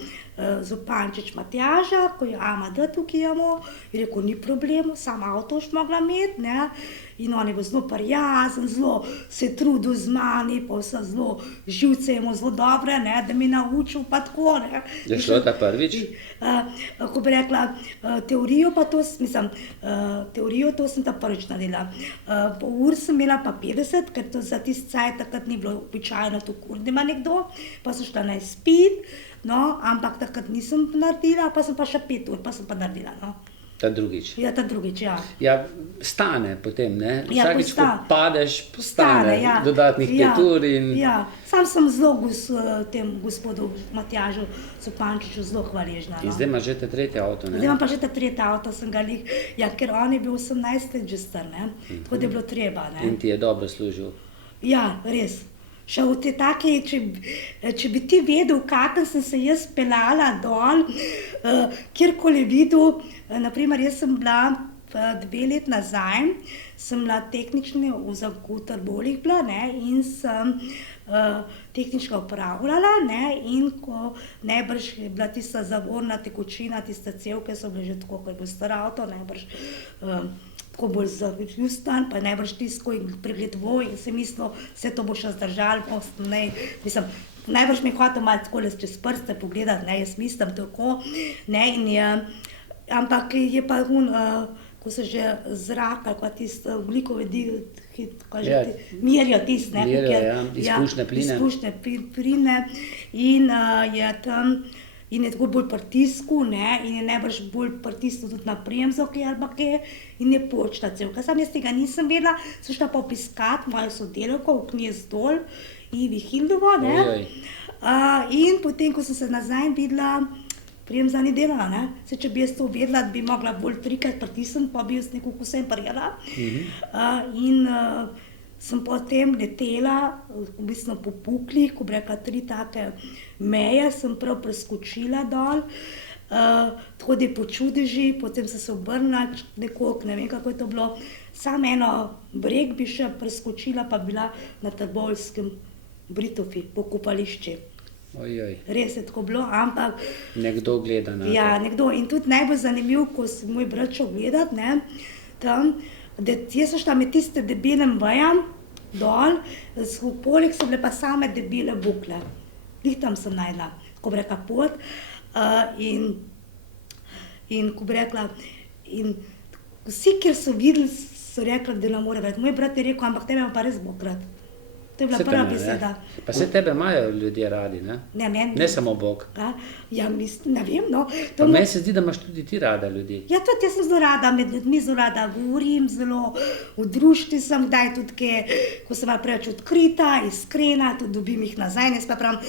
Zupančič Matjaža, ko je AMD tukaj imamo, je rekel, ni problema, sam avto boš mogla imeti, ne, in on je bil zelo prijazen, zelo se je trudil z mani, pa vse zelo, živce je imel zelo dobre, ne, da mi je naučil pa tako, ne. Je šlo ta prvič? Ko bi rekla, teorijo pa to, mislim, teorijo to sem ta prvič naredila. Po ur sem imela pa 50, ker to za tisti cajt takrat ni bilo običajno, to ur da ima nekdo, pa sem šla na izpit, no, ampak takrat nisem naredila, pa sem pa še 5 ur, pa sem pa naredila, no. Ta drugič. Ja, ta drugič, ja. Ja, stane potem, ne? Ja, Vsakič, ko postane. padeš, postane ja. dodatnih 5 ur in... Ja, sam sem zelo tem gospodu Matjažu Zupančiču zelo hvaležna, In no. zdaj imaš že ta tretji avto, ne? Zdaj imam pa že ta tretji avto, sem ga ja, ker on je bil 18 let že star, ne, tako da je bilo treba, ne. In ti je dobro služil. Ja, res. Še v te take, če bi ti vedel, kakor sem se jaz peljala dol, kjerkoli videl, naprimer, jaz sem bila 2 let nazaj, sem bila tehnična v Trbovljah bila, ne, in sem tehnička upravljala, ne, in ko najbrž je bila tista zavorna tekočina, tiste cevke so bile že tako, ko je bil star avto, najbrž tako bolj zavustan, pa najbrž tisto, ko je pregledoval in si mislil, vse to bo še zdržalo, ne, mislim, najbrž mi je hotel malo takole čez prste pogledati, ne, jaz mislim tako, ne, in je, ampak je pa ko se že zrak ali pa tisti ogljikove Ja. merijo tisto, ne, Merijo, koliko je- ja, izpušne pline. izpušne pline in je tam in je tako bolj pritisku, ne, in je najbrž bolj pritisnil tudi na premzok ali pa kaj, in je počta cevka. Sam jaz tega nisem vedela, sem šla pa opiskat mojo sodelavko v Knjezdol, Ivi Hildovo, ne. Ojoj. In potem, ko sem se nazaj videla, premza ni delala, ne. Saj, če bi jaz to vedela, bi mogla bolj 3-krat pritisniti, pa bi jaz nekako vsem prijela. In sem potem letela, v bistvu po puklih, ko bi rekla 3 take meje, sem prav preskočila dol, tako da je po čudeži, potem sem se obrnila nekoliko, ne vem, kako je to bilo, samo eno breg bi še preskočila, pa bila na Trbovljskem Britofi, pokopališče. Ojoj, Res je tako bilo, ampak nekdo gleda na ja, to. nekdo. In tudi najbolj zanimivo, ko si moj brat šel gledat, ne, tam, da jaz sem šla med tiste debelem vejam dol, poleg so bile pa same debele bukle. Glih tam sem našla, ko bi rekla pot. In ko bi rekla, in vsi, kjer so videli, so rekli, da ne more verjeti. Moj brat je rekel, ampak tebe pa res Bog rad. To je bila Saj te prva ne, ne. beseda. Pa se tebe imajo ljudje radi, ne? Ne, meni. Ne samo Bog. Ja, mislim, ne vem, no. Pa meni se zdi, da imaš tudi ti rada ljudi. Ja, tudi jaz sem zelo rada, med ljudmi zelo rada govorim, zelo v društvu sem, kdaj tudi, ko sem preveč odkrita, iskrena, tudi dobim jih nazaj, ne pa pravim,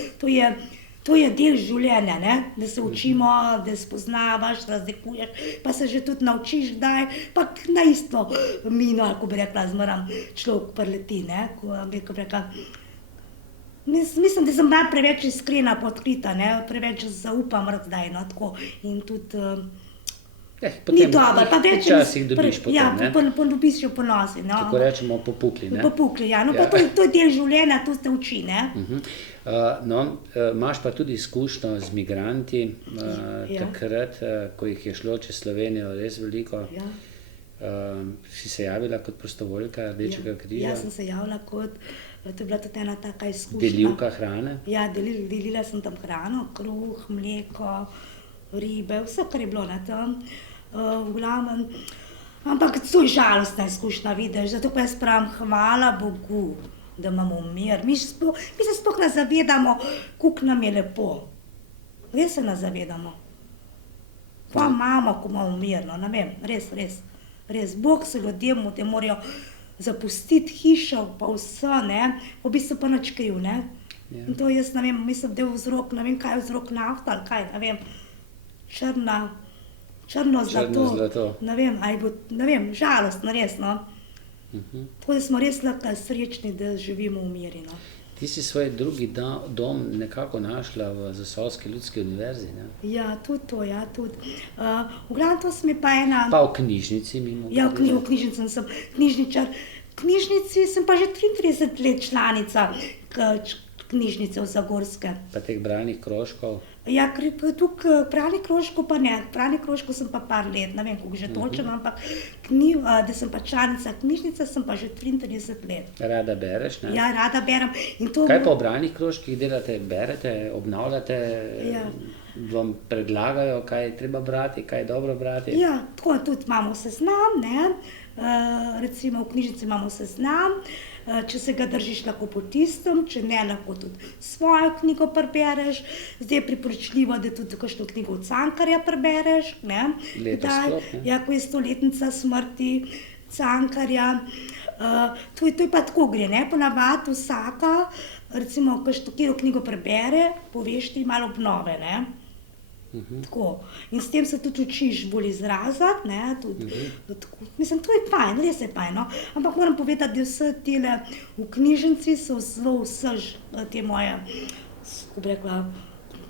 to je del življenja, ne? Da se učimo, da spoznavaš, razlikuješ, pa se že tudi naučiš kdaj, pa na isto mino, ali ko bi rekla, zmeram človek prileti, ne? Ko bi rekla, mislim, da sem bila preveč iskrena, pa odkrita, ne? Preveč zaupam rad zdaj, no, tako. In tudi Ni dobro, pa več včasih dobiš potem, ja, ne? dobiš jo ponosi, no. Tako rečemo popukli, ne? Popukli, ja, no Ja. pa to je del življenja, to te uči, ne. Imaš pa tudi izkušnjo z migranti, Ja. takrat, ko jih je šlo čez Slovenijo res veliko. Ja. Si se javila kot prostovoljka Rdečega križa, Jaz sem se javila kot, to je bila tudi ena taka izkušnja. delivka hrane. Ja, delila sem tam hrano, kruh, mleko, ribe, vse, kar je bilo na tam, v glavnem. Ampak to je žalostna izkušnja, vidiš, zato pa jaz pravim, hvala Bogu, da imamo mir. Mi se sploh ne zavedamo, koliko nam je lepo. Res se ne zavedamo. Pa imamo, ko imamo mir, no, ne vem, res. Bog se ljudem te morajo zapustiti hišo, pa vse, ne, v bistvu pa nič kriv, ne. Ja. In to jaz ne vem, mislim, da je vzrok, ne vem, kaj je vzrok nafta ali kaj, ne vem, črno zlato. Ne vem, ne vem, žalostno, res, no. Tako da smo res lahko srečni, da živimo v miri, no. Ti si svoj drugi dom nekako našla v Zasavski ljudski univerzi, ne? Ja, tudi to, ja, tudi. V glavnem to se mi pa ena... Pa v knjižnici mimo. Ja, v knjižnici sem knjižničar. V knjižnici sem pa že 33 let članica knjižnice v Zagorske. Pa teh branih krožkov. Ja, tukaj bralnih krožkov pa ne. Bralnih krožkov sem pa par let, ne vem, koliko že točno, ampak da sem pa članica knjižnice, sem pa že 33 let. Rada bereš, ne? Ja, rada berem. In to... Kaj pa v branih krožkih delate? Berete, obnavljate? Ja. Vam predlagajo, kaj je treba brati, kaj je dobro brati? Ja, tako tudi imamo seznam, ne. Recimo v knjižnici imamo seznam, če se ga držiš, lahko po tistem, če ne, lahko tudi svojo knjigo prebereš. Zdaj je priporočljivo, da tudi kakšno knjigo od Cankarja prebereš, ne. Letos sploh, ne? Ja, ko je 100-letnica smrti Cankarja. To je pa tako gre, ne, ponavadi vsaka, recimo, kakšno knjigo prebere, poveš ti malo obnove, ne. Tako. In s tem se tudi učiš bolj izraziti, ne, tudi, mislim, to je fajn, res je fajn, no. Ampak moram povedati, da vse tele v knjižnici so zelo vse te moje, kako bi rekla,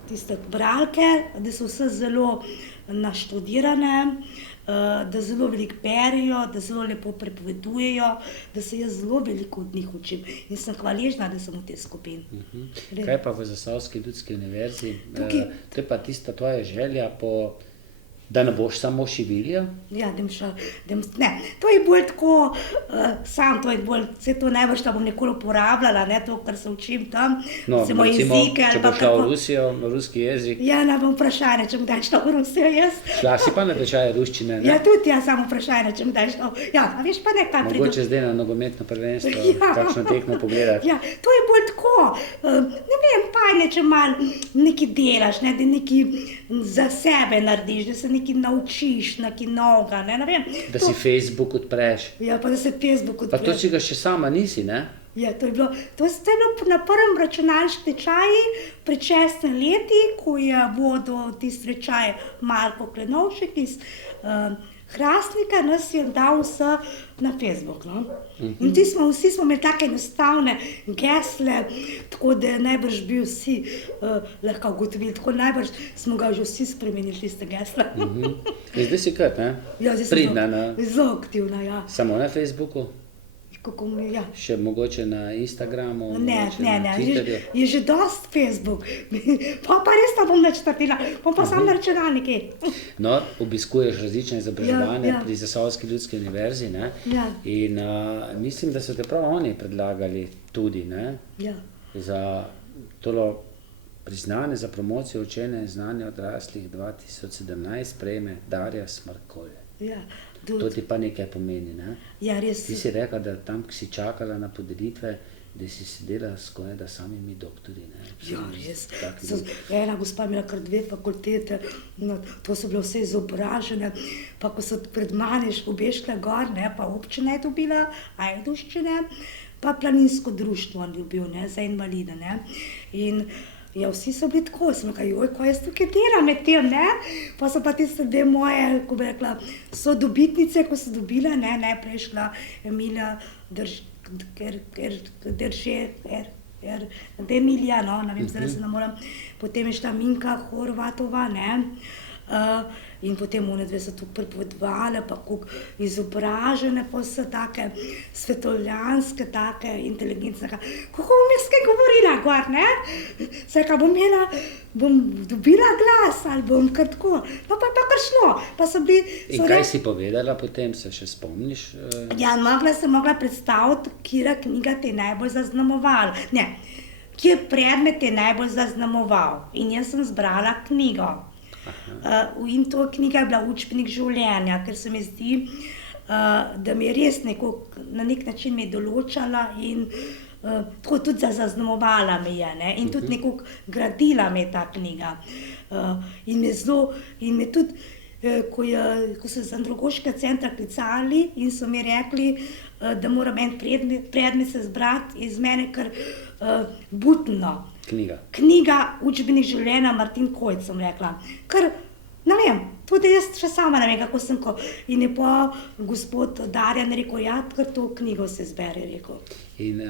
tiste bralke, da so vse zelo naštudirane, da zelo veliko berejo, da zelo lepo prepovedujejo, da se jaz zelo veliko od njih učim in sem hvaležna, da sem v tej skupini. Kaj pa v Zasavski ljudski univerzi? Tukaj- To je pa tista tvoja želja da ne boš samo šivilja? Ja, ne, to je bolj tako, to je bolj, vse to najbrž da bom nikoli uporabljala, ne, to, kar se učim tam, recimo jezike ali če pa boš šla v kako. Rusijo, v ruski jezik, Ja, ne bom vprašanje, če bom kdaj šla v Rusijo jaz. šla si pa na tečaje ruščine, ne? Ja, tudi ja, samo vprašanje, če bom kdaj šla. Ja, a veš pa ne, kaj Mogoče zdaj na nogometno prvenstvo, Ja. kakšno tekmo pogledati. Ja, to je bolj tako, ne vem, fajn je, če malo nekaj delaš, ne, da nekaj za sebe narediš, da se nekaj naučiš, nekaj novega, ne vem. Da si Facebook odpreš. Ja, pa da se Facebook Pa to, odpreš. če ga še sama nisi, ne? Ja, to je bilo na prvem računalniškem tečaju pred 6 leti, ko je vodil tisti tečaj Marko Klenovšek iz Hrastnika, nas je dal vse na Facebook, no. In vsi smo imeli take enostavne gesle, tako da najbrž bi vsi lahko ugotovili, tako najbrž smo ga že vsi spremenili, tiste gesle. In zdaj si krat, ne? Ja, zdaj sem Pridna na, zelo aktivna, ja. samo na Facebooku, Kako mi, ja. še mogoče na Instagramu, Ne, mogoče ne, na ne, Twitterju. je že dost Facebook. Pa res ne bom nič naredila, bom pa sam na računalniki. No, obiskuješ različne izobraževanja Ja, ja. pri Zasavski ljudski univerzi, ne? Ja. In mislim, da so te prav oni predlagali tudi, ne? Ja. Za tolo priznanje za promocijo učenja in znanja odraslih 2017 prejme Darja Smrkolj. Ja, To ti pa nekaj pomeni, ne? ja, res. Ti si rekla, da tam, ko si čakala na podelitve, da si sedela skoraj da samimi doktorji, ne? Ja, res. Tak Ena gospa je imela kar 2 fakultete, no, to so bile vse izobražene, pa ko so pred mani obešle gor, ne, pa občina je dobila Ajdovščine, pa planinsko društvo on dobil, ne, za invalide, ne. In ja, vsi so bili tako, sem rekla, joj, ko jaz tukaj delam med tem, ne. Pa so pa tiste 2 moje, ko bi rekla, sodobitnice, ko so dobile, ne, najprej je šla Emilija Emilija, no, ne vem, zdaj se ne morem, potem je šla Minka Horvatova, ne, In potem one dve so tu pripovedovale, pa kako izobražene, pa so take svetovljanske, take inteligentne. Kako bom jaz kaj govorila, gor, ne? Zdaj, bom dobila glas ali bom kar tako. No, pa je pa kar šlo. Pa so bili... In kaj si povedala potem, se še spomniš? Ja, mogla predstaviti, katera knjiga te je najbolj zaznamovala. Ne, kje predmet te je najbolj zaznamoval. In jaz sem zbrala knjigo. In to knjiga je bila Učbenik življenja, ker se mi zdi, da mi je res na nek način me določala in tako tudi zaznamovala me je, ne? In tudi nekako gradila me je ta knjiga. In me tudi, ko so iz Andragoškega centra klicali in so mi rekli, da moram en predmet se zbrati iz mene kar butno. Knjiga Učbenik življenja Martin Kojc, sem rekla. Ker, ne vem, tudi jaz še sama ne vem, kako sem in je pa gospod Darjan rekel, ja, kar to knjigo se zbere, rekel. In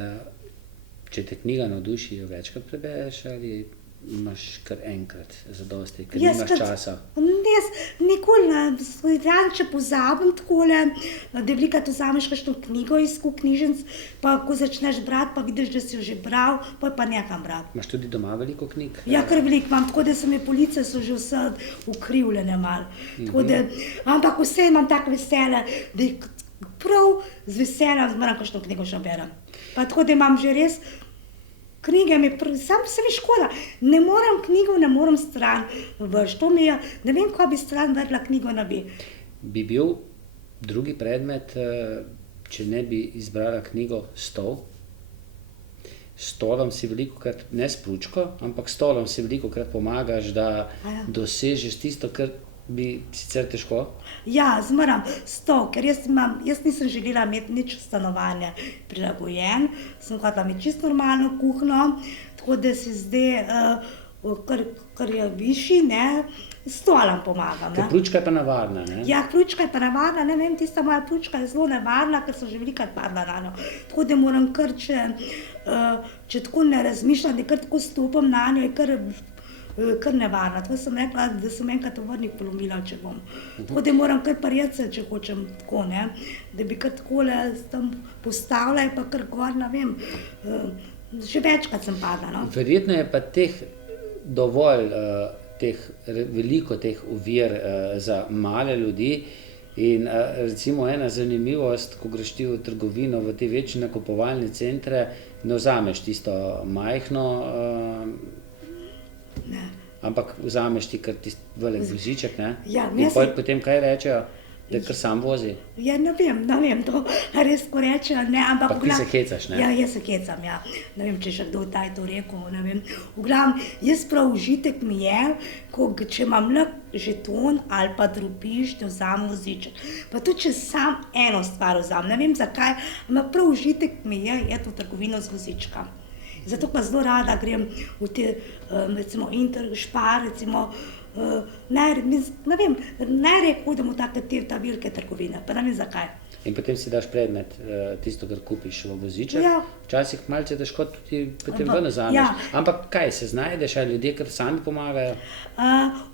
če te knjiga navduši, jo večkrat prebereš ali imaš kar enkrat zadosti, ker nimaš časa? Jaz nikoli, če pozabim takole, da velikrat vzameš kakšno knjigo iz knjižnic, pa ko začneš brati, pa vidiš, da si jo že bral, pa pa nekam brati. Imaš tudi doma veliko knjig? Ja, kar veliko imam, tako da so mi police so že vse ukrivljene malo. Ampak vse imam tako veselje, da prav z veseljem zmeram kakšno knjigo še berem. Pa tako da imam že res knjige, sam se mi škoda, ne morem stran vrš, to mi je, ne vem, ko bi stran vrla knjigo ne bi. Bi bil drugi predmet, če ne bi izbrala knjigo, stol? Stolom si velikokrat, ne s pručko, ampak stolom si velikokrat pomagaš, da dosežeš tisto, kar bi sicer težko? Ja, zmeram stol, ker jaz nisem želela imeti nič stanovanja prilagojen, sem hotela imeti čisto normalno kuhinjo, tako da si zdaj, kar je višji, ne, stolom pomagam. Ker pručka je pa nevarna, ne? Ja, pručka je pa nevarna, ne vem, tista moja pručka je zelo nevarna, ker sem že velikokrat padla na njo. Tako da moram kar, če tako ne razmišljam, da kar tako stopim na njo, je kar nevarna. Tako sem rekla, da sem enkrat tovornik polomila, če bom. Tako da moram kar parjeti, če hočem tako, ne. Da bi kar takole tam postavila, je pa kar gor, ne vem, že večkrat sem padla, no. Verjetno je pa dovolj veliko teh ovir za male ljudi in recimo ena zanimivost, ko greš ti v trgovino, v te večje nakupovalne centre, ne vzameš tisto majhno, ampak vzameš ti kar tisti velik voziček, ne? In potem kaj rečejo? Da kar sam vozi? Ja, ne vem, to res ko rečejo, ne, ampak... Pa ti se hecaš, ne? Ja, jaz se hecam, ja. Ne vem, če še kdo taj to rekel, ne vem. V glavnem, jaz prav užitek mi je, če imam žeton ali pa drobiž, da vzamem voziček. Pa tudi, če sam eno stvar vzamem, ne vem zakaj, ampak prav užitek mi je iti v trgovino z vozička. Zato pa zelo rada grem v te, recimo, Spar, recimo, ne vem, najraje hodim v te velike trgovine, pa ne vem zakaj. In potem si daš predmet, tisto, kar kupiš v voziček, včasih malce težko tudi potem ven vzameš. Ampak kaj, se znajdeš, ali ljudje kar sami pomagajo?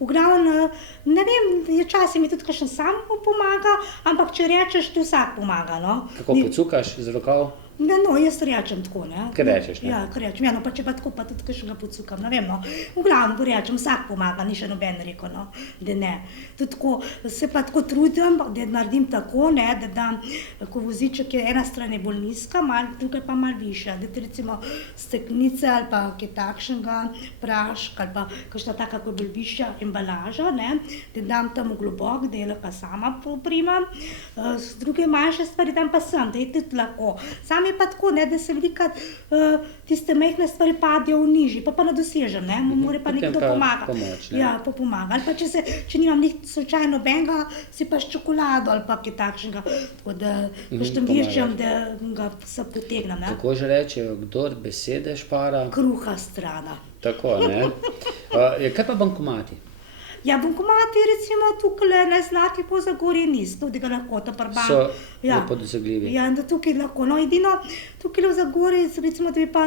V glavnem, ne vem, včasih mi tudi kakšen sam pomaga, ampak če rečeš, ti vsak pomaga, no. Kako, pocukaš z rokav? No, jaz rečem tako, ne. Kaj rečeš, ne? Ja, kaj rečem, ja, no, pa če pa tako, pa tudi kakšnega pocukam, ne vem, no. V glavnem, rečem, vsak pomaga, ni še noben rekel, no, da ne. Tudi tako, se pa tako trudim, da naredim tako, ne, da dam, ko voziček je ena stran je bolj nizka, druga pa malo višja, da ti recimo steklenice ali pa kaj takšnega, prašk ali pa kakšna taka, ko je bolj višja embalaža, ne, da dam tam globok, da je lahko sama poprimam, druge manjše stvari dam pa sem, da je tudi lahko. Sam je pa tako, ne, da se velikrat tiste majhne stvari padijo v nižji, pa ne dosežem, ne, mora pa nekdo pomaga. Pomoč, ne? Ja, pa pomaga. Ali pa če nimam slučajno nobenega, si pa s čokolado ali pa kaj takšnega, tako da kakšnem viščem, da ga se potegnem, ne. Kako že rečejo, kdor besede špara? Kruha strada. Tako, ne. Kaj pa bankomati? Ja, bankomati recimo tukaj na Zlati po Zagorju niso, tudi ga lahko to prban. So lepo dosegljivi. Ja, da tukaj lahko, no edino tukaj v Zagorju, recimo, da bi pa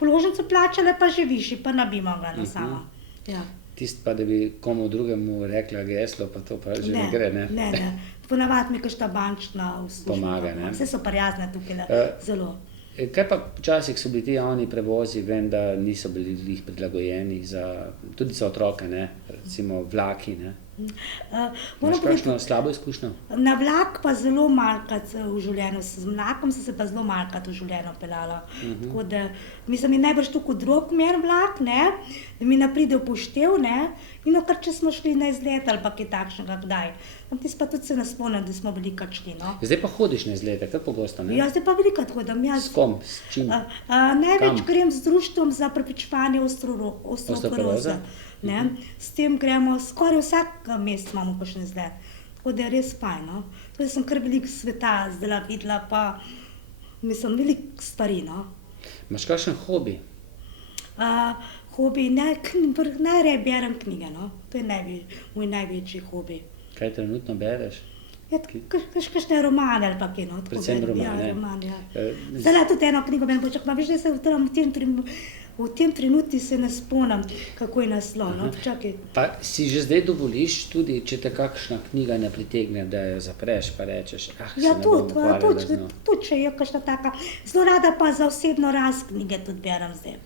položnico plačale, pa že višji, pa ne bi mogla na sama. Ja. tisto pa, da bi komu drugemu rekla geslo, pa to pa že ne gre, ne? Ne. Ponavadi mi kakšna bančna uslužba Pomaga, ne? Vse so prijazne tukaj, zelo. Kaj pa včasih so bili ti javni prevozi, vem, da niso bili glih prilagojeni tudi za otroke, ne? Recimo vlaki, ne? Imaš kakšno slabo izkušnjo? Na vlak pa zelo malokrat v življenju, z vlakom sem se pa zelo malokrat v življenju peljala. Tako da, mislim, je najbrž tako drug mer vlak, ne, da mi ne pride v poštev, ne, in kar če smo šli na izlet ali pa kaj takšnega, kdaj. Tisto pa tudi se ne spomnim, da smo velikokrat šli, no. Zdaj pa hodiš na izlete, kar pogosto, ne? Ja, zdaj pa velikokrat hodim, ja. S kom? S čim? Največ grem z društvom za preprečevanje osteoporoze. S tem gremo, skoraj vsak mesec imamo kakšen izlet. Tako da je res fajn, no. Tako da sem kar veliko sveta zdaj videla, pa mislim, veliko stvari, no. Imaš kakšen hobi? Hobi, najraje berem knjige, no. To je moj največji hobi. Kaj trenutno bereš? Ja, kakšne romane ali pa kaj, no. Predvsem romane. Ja, roman, ja. Zdaj tudi eno knjigo berem, počak, ma veš, da se v tem trenutku se ne spomnim, kako je naslov, no, počakaj. Pa si že zdaj dovoliš tudi, če te kakšna knjiga ne pritegne, da jo zapreš, pa rečeš, se ne bom ukvarjala z njo. Tudi, če je kakšna taka, zelo rada pa za osebno rast knjige tudi berem zdaj.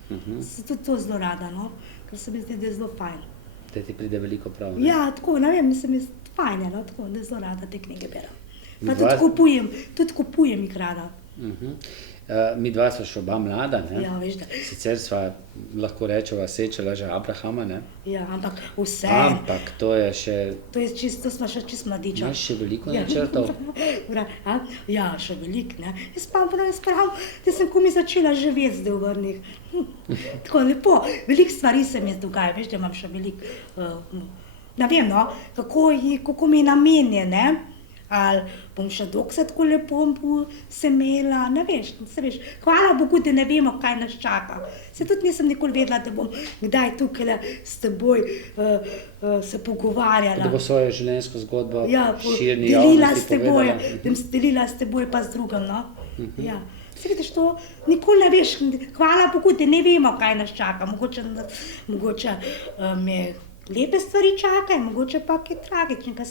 Tudi to zelo rada, no, ker se mi zdi, da je zelo fajn. Da ti pride veliko prav, ne? Ja, tako, ne vem, mislim, je fajn, no, tako, da zelo rada te knjige berem. Pa tudi kupujem jih rada. Mi dva sva še oba mlada, ne? Ja, veš da. Sicer sva, lahko rečeva, sečala že Abrahama, ne? Ja, ampak vse. Ampak to je še... To sva še čisto mladiča. Imaš še veliko načrtov? Ja, še veliko, ne. Jaz pa pravim, da sem komi začela živeti zdaj v Vrnih. Tako lepo, veliko stvari se mi dogaja, veš, da imam še veliko, ne vem, no, kako mi je namenje, ne. Ali bom še dolgo se tako lepo se imela, ne veš, hvala Bogu, da ne vemo, kaj nas čaka. Se tudi nisem nikoli vedela, da bom kdaj tukaj s teboj se pogovarjala. Da bo svojo življenjsko zgodbo širni delila javnosti povedala. povedala. Da bom delila s teboj pa z drugim, no. Ja. Se vidiš to, nikoli ne veš, hvala Bogu, da ne vemo, kaj nas čaka. Mogoče me lepe stvari čakajo, mogoče pa kaj tragičnega.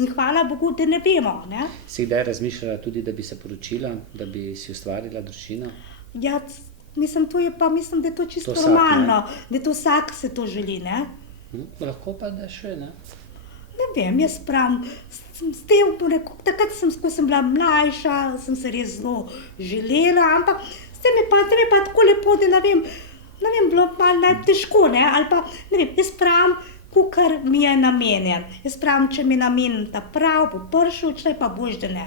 In hvala Bogu, da ne vemo, ne. Si kdaj razmišljala tudi, da bi se poročila, da bi si ustvarila družino? Ja, mislim, da je to čisto To vsak, normalno, da to vsak se to želi, ne. Lahko pa da še, ne? Ne vem, jaz pravim, takrat, ko sem bila mlajša, sem se res zelo želela, ampak s tem je pa tako lepo, da ne vem, bilo malo težko, ne, ali pa, ne vem, jaz pravim, kakor mi je namenjen. Jaz pravim, če mi je namenjen ta prav, bo prišel, če pa boš, da ne.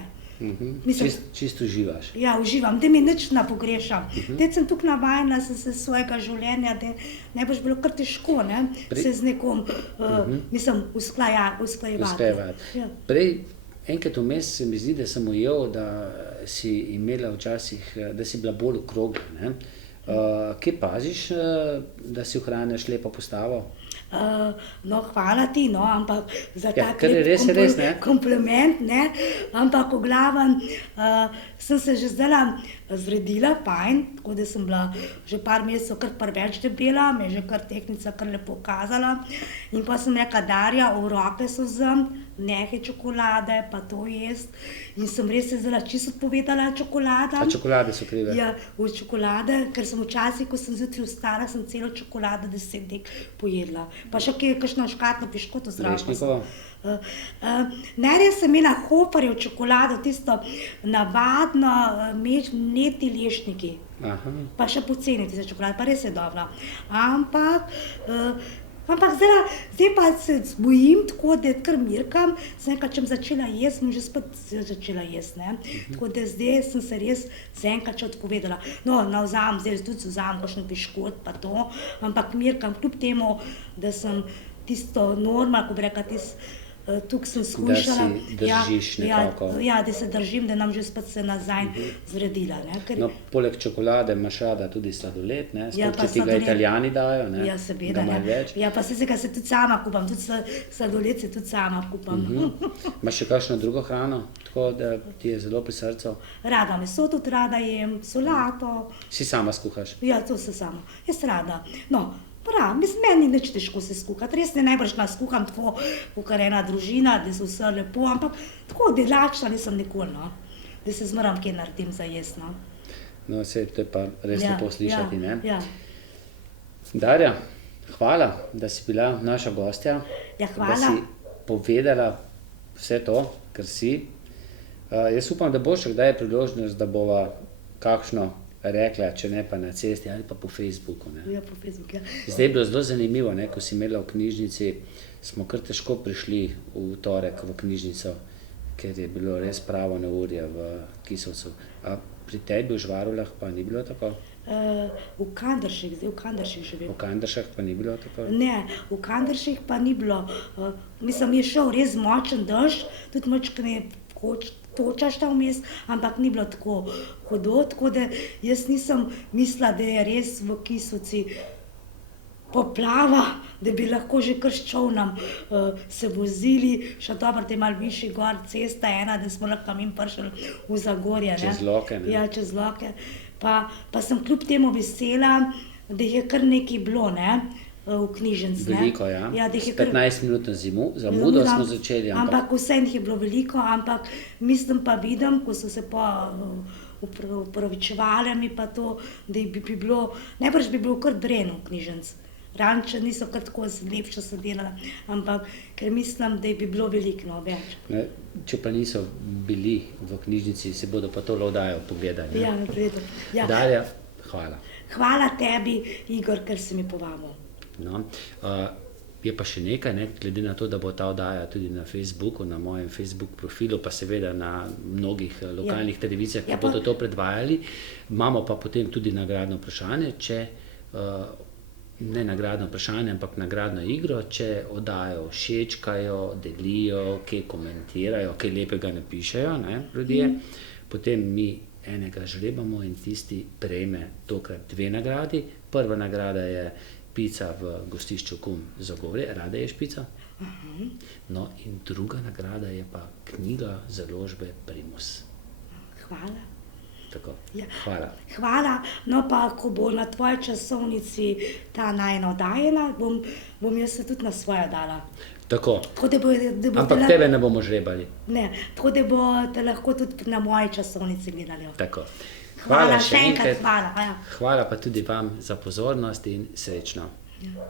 Čisto uživaš. Ja, uživam, da mi nič ne pogrešam. Zdaj sem tukaj navajena svojega življenja, da ne boš bilo kar težko, ne, se z nekom, usklajevati. Ja. Prej, enkrat vmes se mi zdi, da sem ujel, da si imela včasih, da si bila bolj okrogla, ne. Kje paziš, da si ohraniš lepo postavo? No, hvala ti, no, ampak za tak res, ne? Kompliment, ne, ampak v glavnem sem se že zdaj zredila, fajn, tako da sem bila že par mesecev kar preveč debela, me je že kar tehnica kar lepo kazala in pa sem rekla, Darja, v roke so vzem, nehaj čokolade, pa to jest in sem res se zdaj čisto odpovedala čokoladam. A čokolade so krive? Ja, v čokolade, ker sem včasih, ko sem zjutraj vstala, sem celo čokolado 10 dek pojedla. Pa še kakšno škatlo piškoto zraven. Lešnikovo? Najraje sem imela Hoferjev čokolado, tisto navadno mleti lešniki. Pa še poceni tiste čokolade, pa res je dobra. Ampak zdaj pa se bojim tako, da kar mirkam, zaenkrat, če sem začela jesti, sem že spet začela jesti, ne. Tako da zdaj sem se res zaenkrat odpovedala. No, zdaj tudi vzamem kakšen piškot pa to, ampak mirkam, kljub temu, da sem tisto normal, ko bi rekla, tukaj sem skušala. Da si držiš nekako. Ja, da se držim, da nam že spet se nazaj zredila, ne. No, poleg čokolade imaš rada tudi sladoled, ne? Ja, Sploh, če ti ga Italijani dajo, ne? Ja, seveda, Da imaš več. Ja, pa se tudi sama kupam, tudi sladoled se tudi sama kupam. Imaš še kakšno drugo hrano, tako da ti je zelo pri srcu? Rada meso tudi rada jem, solato. Si sama skuhaš? Ja, to se sama. Jaz rada. No, Prav, mislim, meni ni nič težko se skuhati. Res ne najbrž skuham tako, kot ena družina, da so vse lepo, ampak tako delačna nisem nikoli, no. Da se zmeram, kaj naredim za jesti, no. No, saj, to je pa res lepo slišati, ne? Ja. Darja, hvala, da si bila naša gostja. Ja, hvala. Da si povedala vse to, kar si. Jaz upam, da bo še kdaj priložnost, da bova kakšno rekla, če ne pa na cesti ali pa po Facebooku, ne. Ja, po Facebooku, ja. Zdaj je bilo zelo zanimivo, ne, ko si imela v knjižnici, smo kar težko prišli v torek v knjižnico, ker je bilo res pravo neurje v Kisovcu. A pri tebi v Žvarulah pa ni bilo tako? V Kandrših, zdaj v Kandrših živim. V Kandršah pa ni bilo tako? Ne, v Kandrših pa ni bilo. Mislim, je šel res močen dež, tudi majčkene toča šla vmes, ampak ni bilo tako hudo, tako da jaz nisem mislila, da je res v Kisovci poplava, da bi lahko že kar s čolnom se vozili, še dobro, da je malo višji gor cesta ena, da smo lahko mi prišli v Zagorje, ne. Čez Loke, ne? Ja, čez Loke. Pa sem kljub temu vesela, da jih je kar nekaj bilo, ne, v knjižnici, ne. Veliko, ja. Ja, da jih S je kar 15 minutno zamudo smo začeli, ampak vseeno jih je bilo veliko, ampak mislim pa vidim, ko so se upravičevali mi pa to, da bi bilo, najbrž bi bilo kar dren v knjižnici. Ranče niso kar tako lepše se delala, ampak ker mislim, da bi bilo veliko več. Ne, če pa niso bili v knjižnici, se bodo pa to oddajo pogledali. Ja, v redu. Ja. Darja, hvala. Hvala tebi, Igor, ker si mi povabil. No, je pa še nekaj, ne, glede na to, da bo ta oddaja tudi na Facebooku, na mojem Facebook profilu, pa seveda na mnogih lokalnih televizijah, ki bodo to predvajali. Imamo pa potem tudi nagradno vprašanje, ne nagradno vprašanje, ampak nagradno igro, če oddajo všečkajo, delijo, kaj komentirajo, kaj lepega napišejo, ne, ljudje, potem mi enega žrebamo in tisti prejme tokrat 2 nagradi. Prva nagrada je pica v gostišču Kum Zagorje, rada ješ pico? No, in druga nagrada je pa knjiga založbe Primus. Hvala. Tako, ja. Hvala. Hvala, no pa ko bo na tvoji časovnici ta najina oddajena, bom jaz se tudi na svojo dala. Tako, da bo ampak tebe ne bomo žrebali. Ne, tako da boste lahko tudi na moji časovnici gledali. Tako. Hvala še enkrat, hvala. Hvala pa tudi vam za pozornost in srečno. Ja.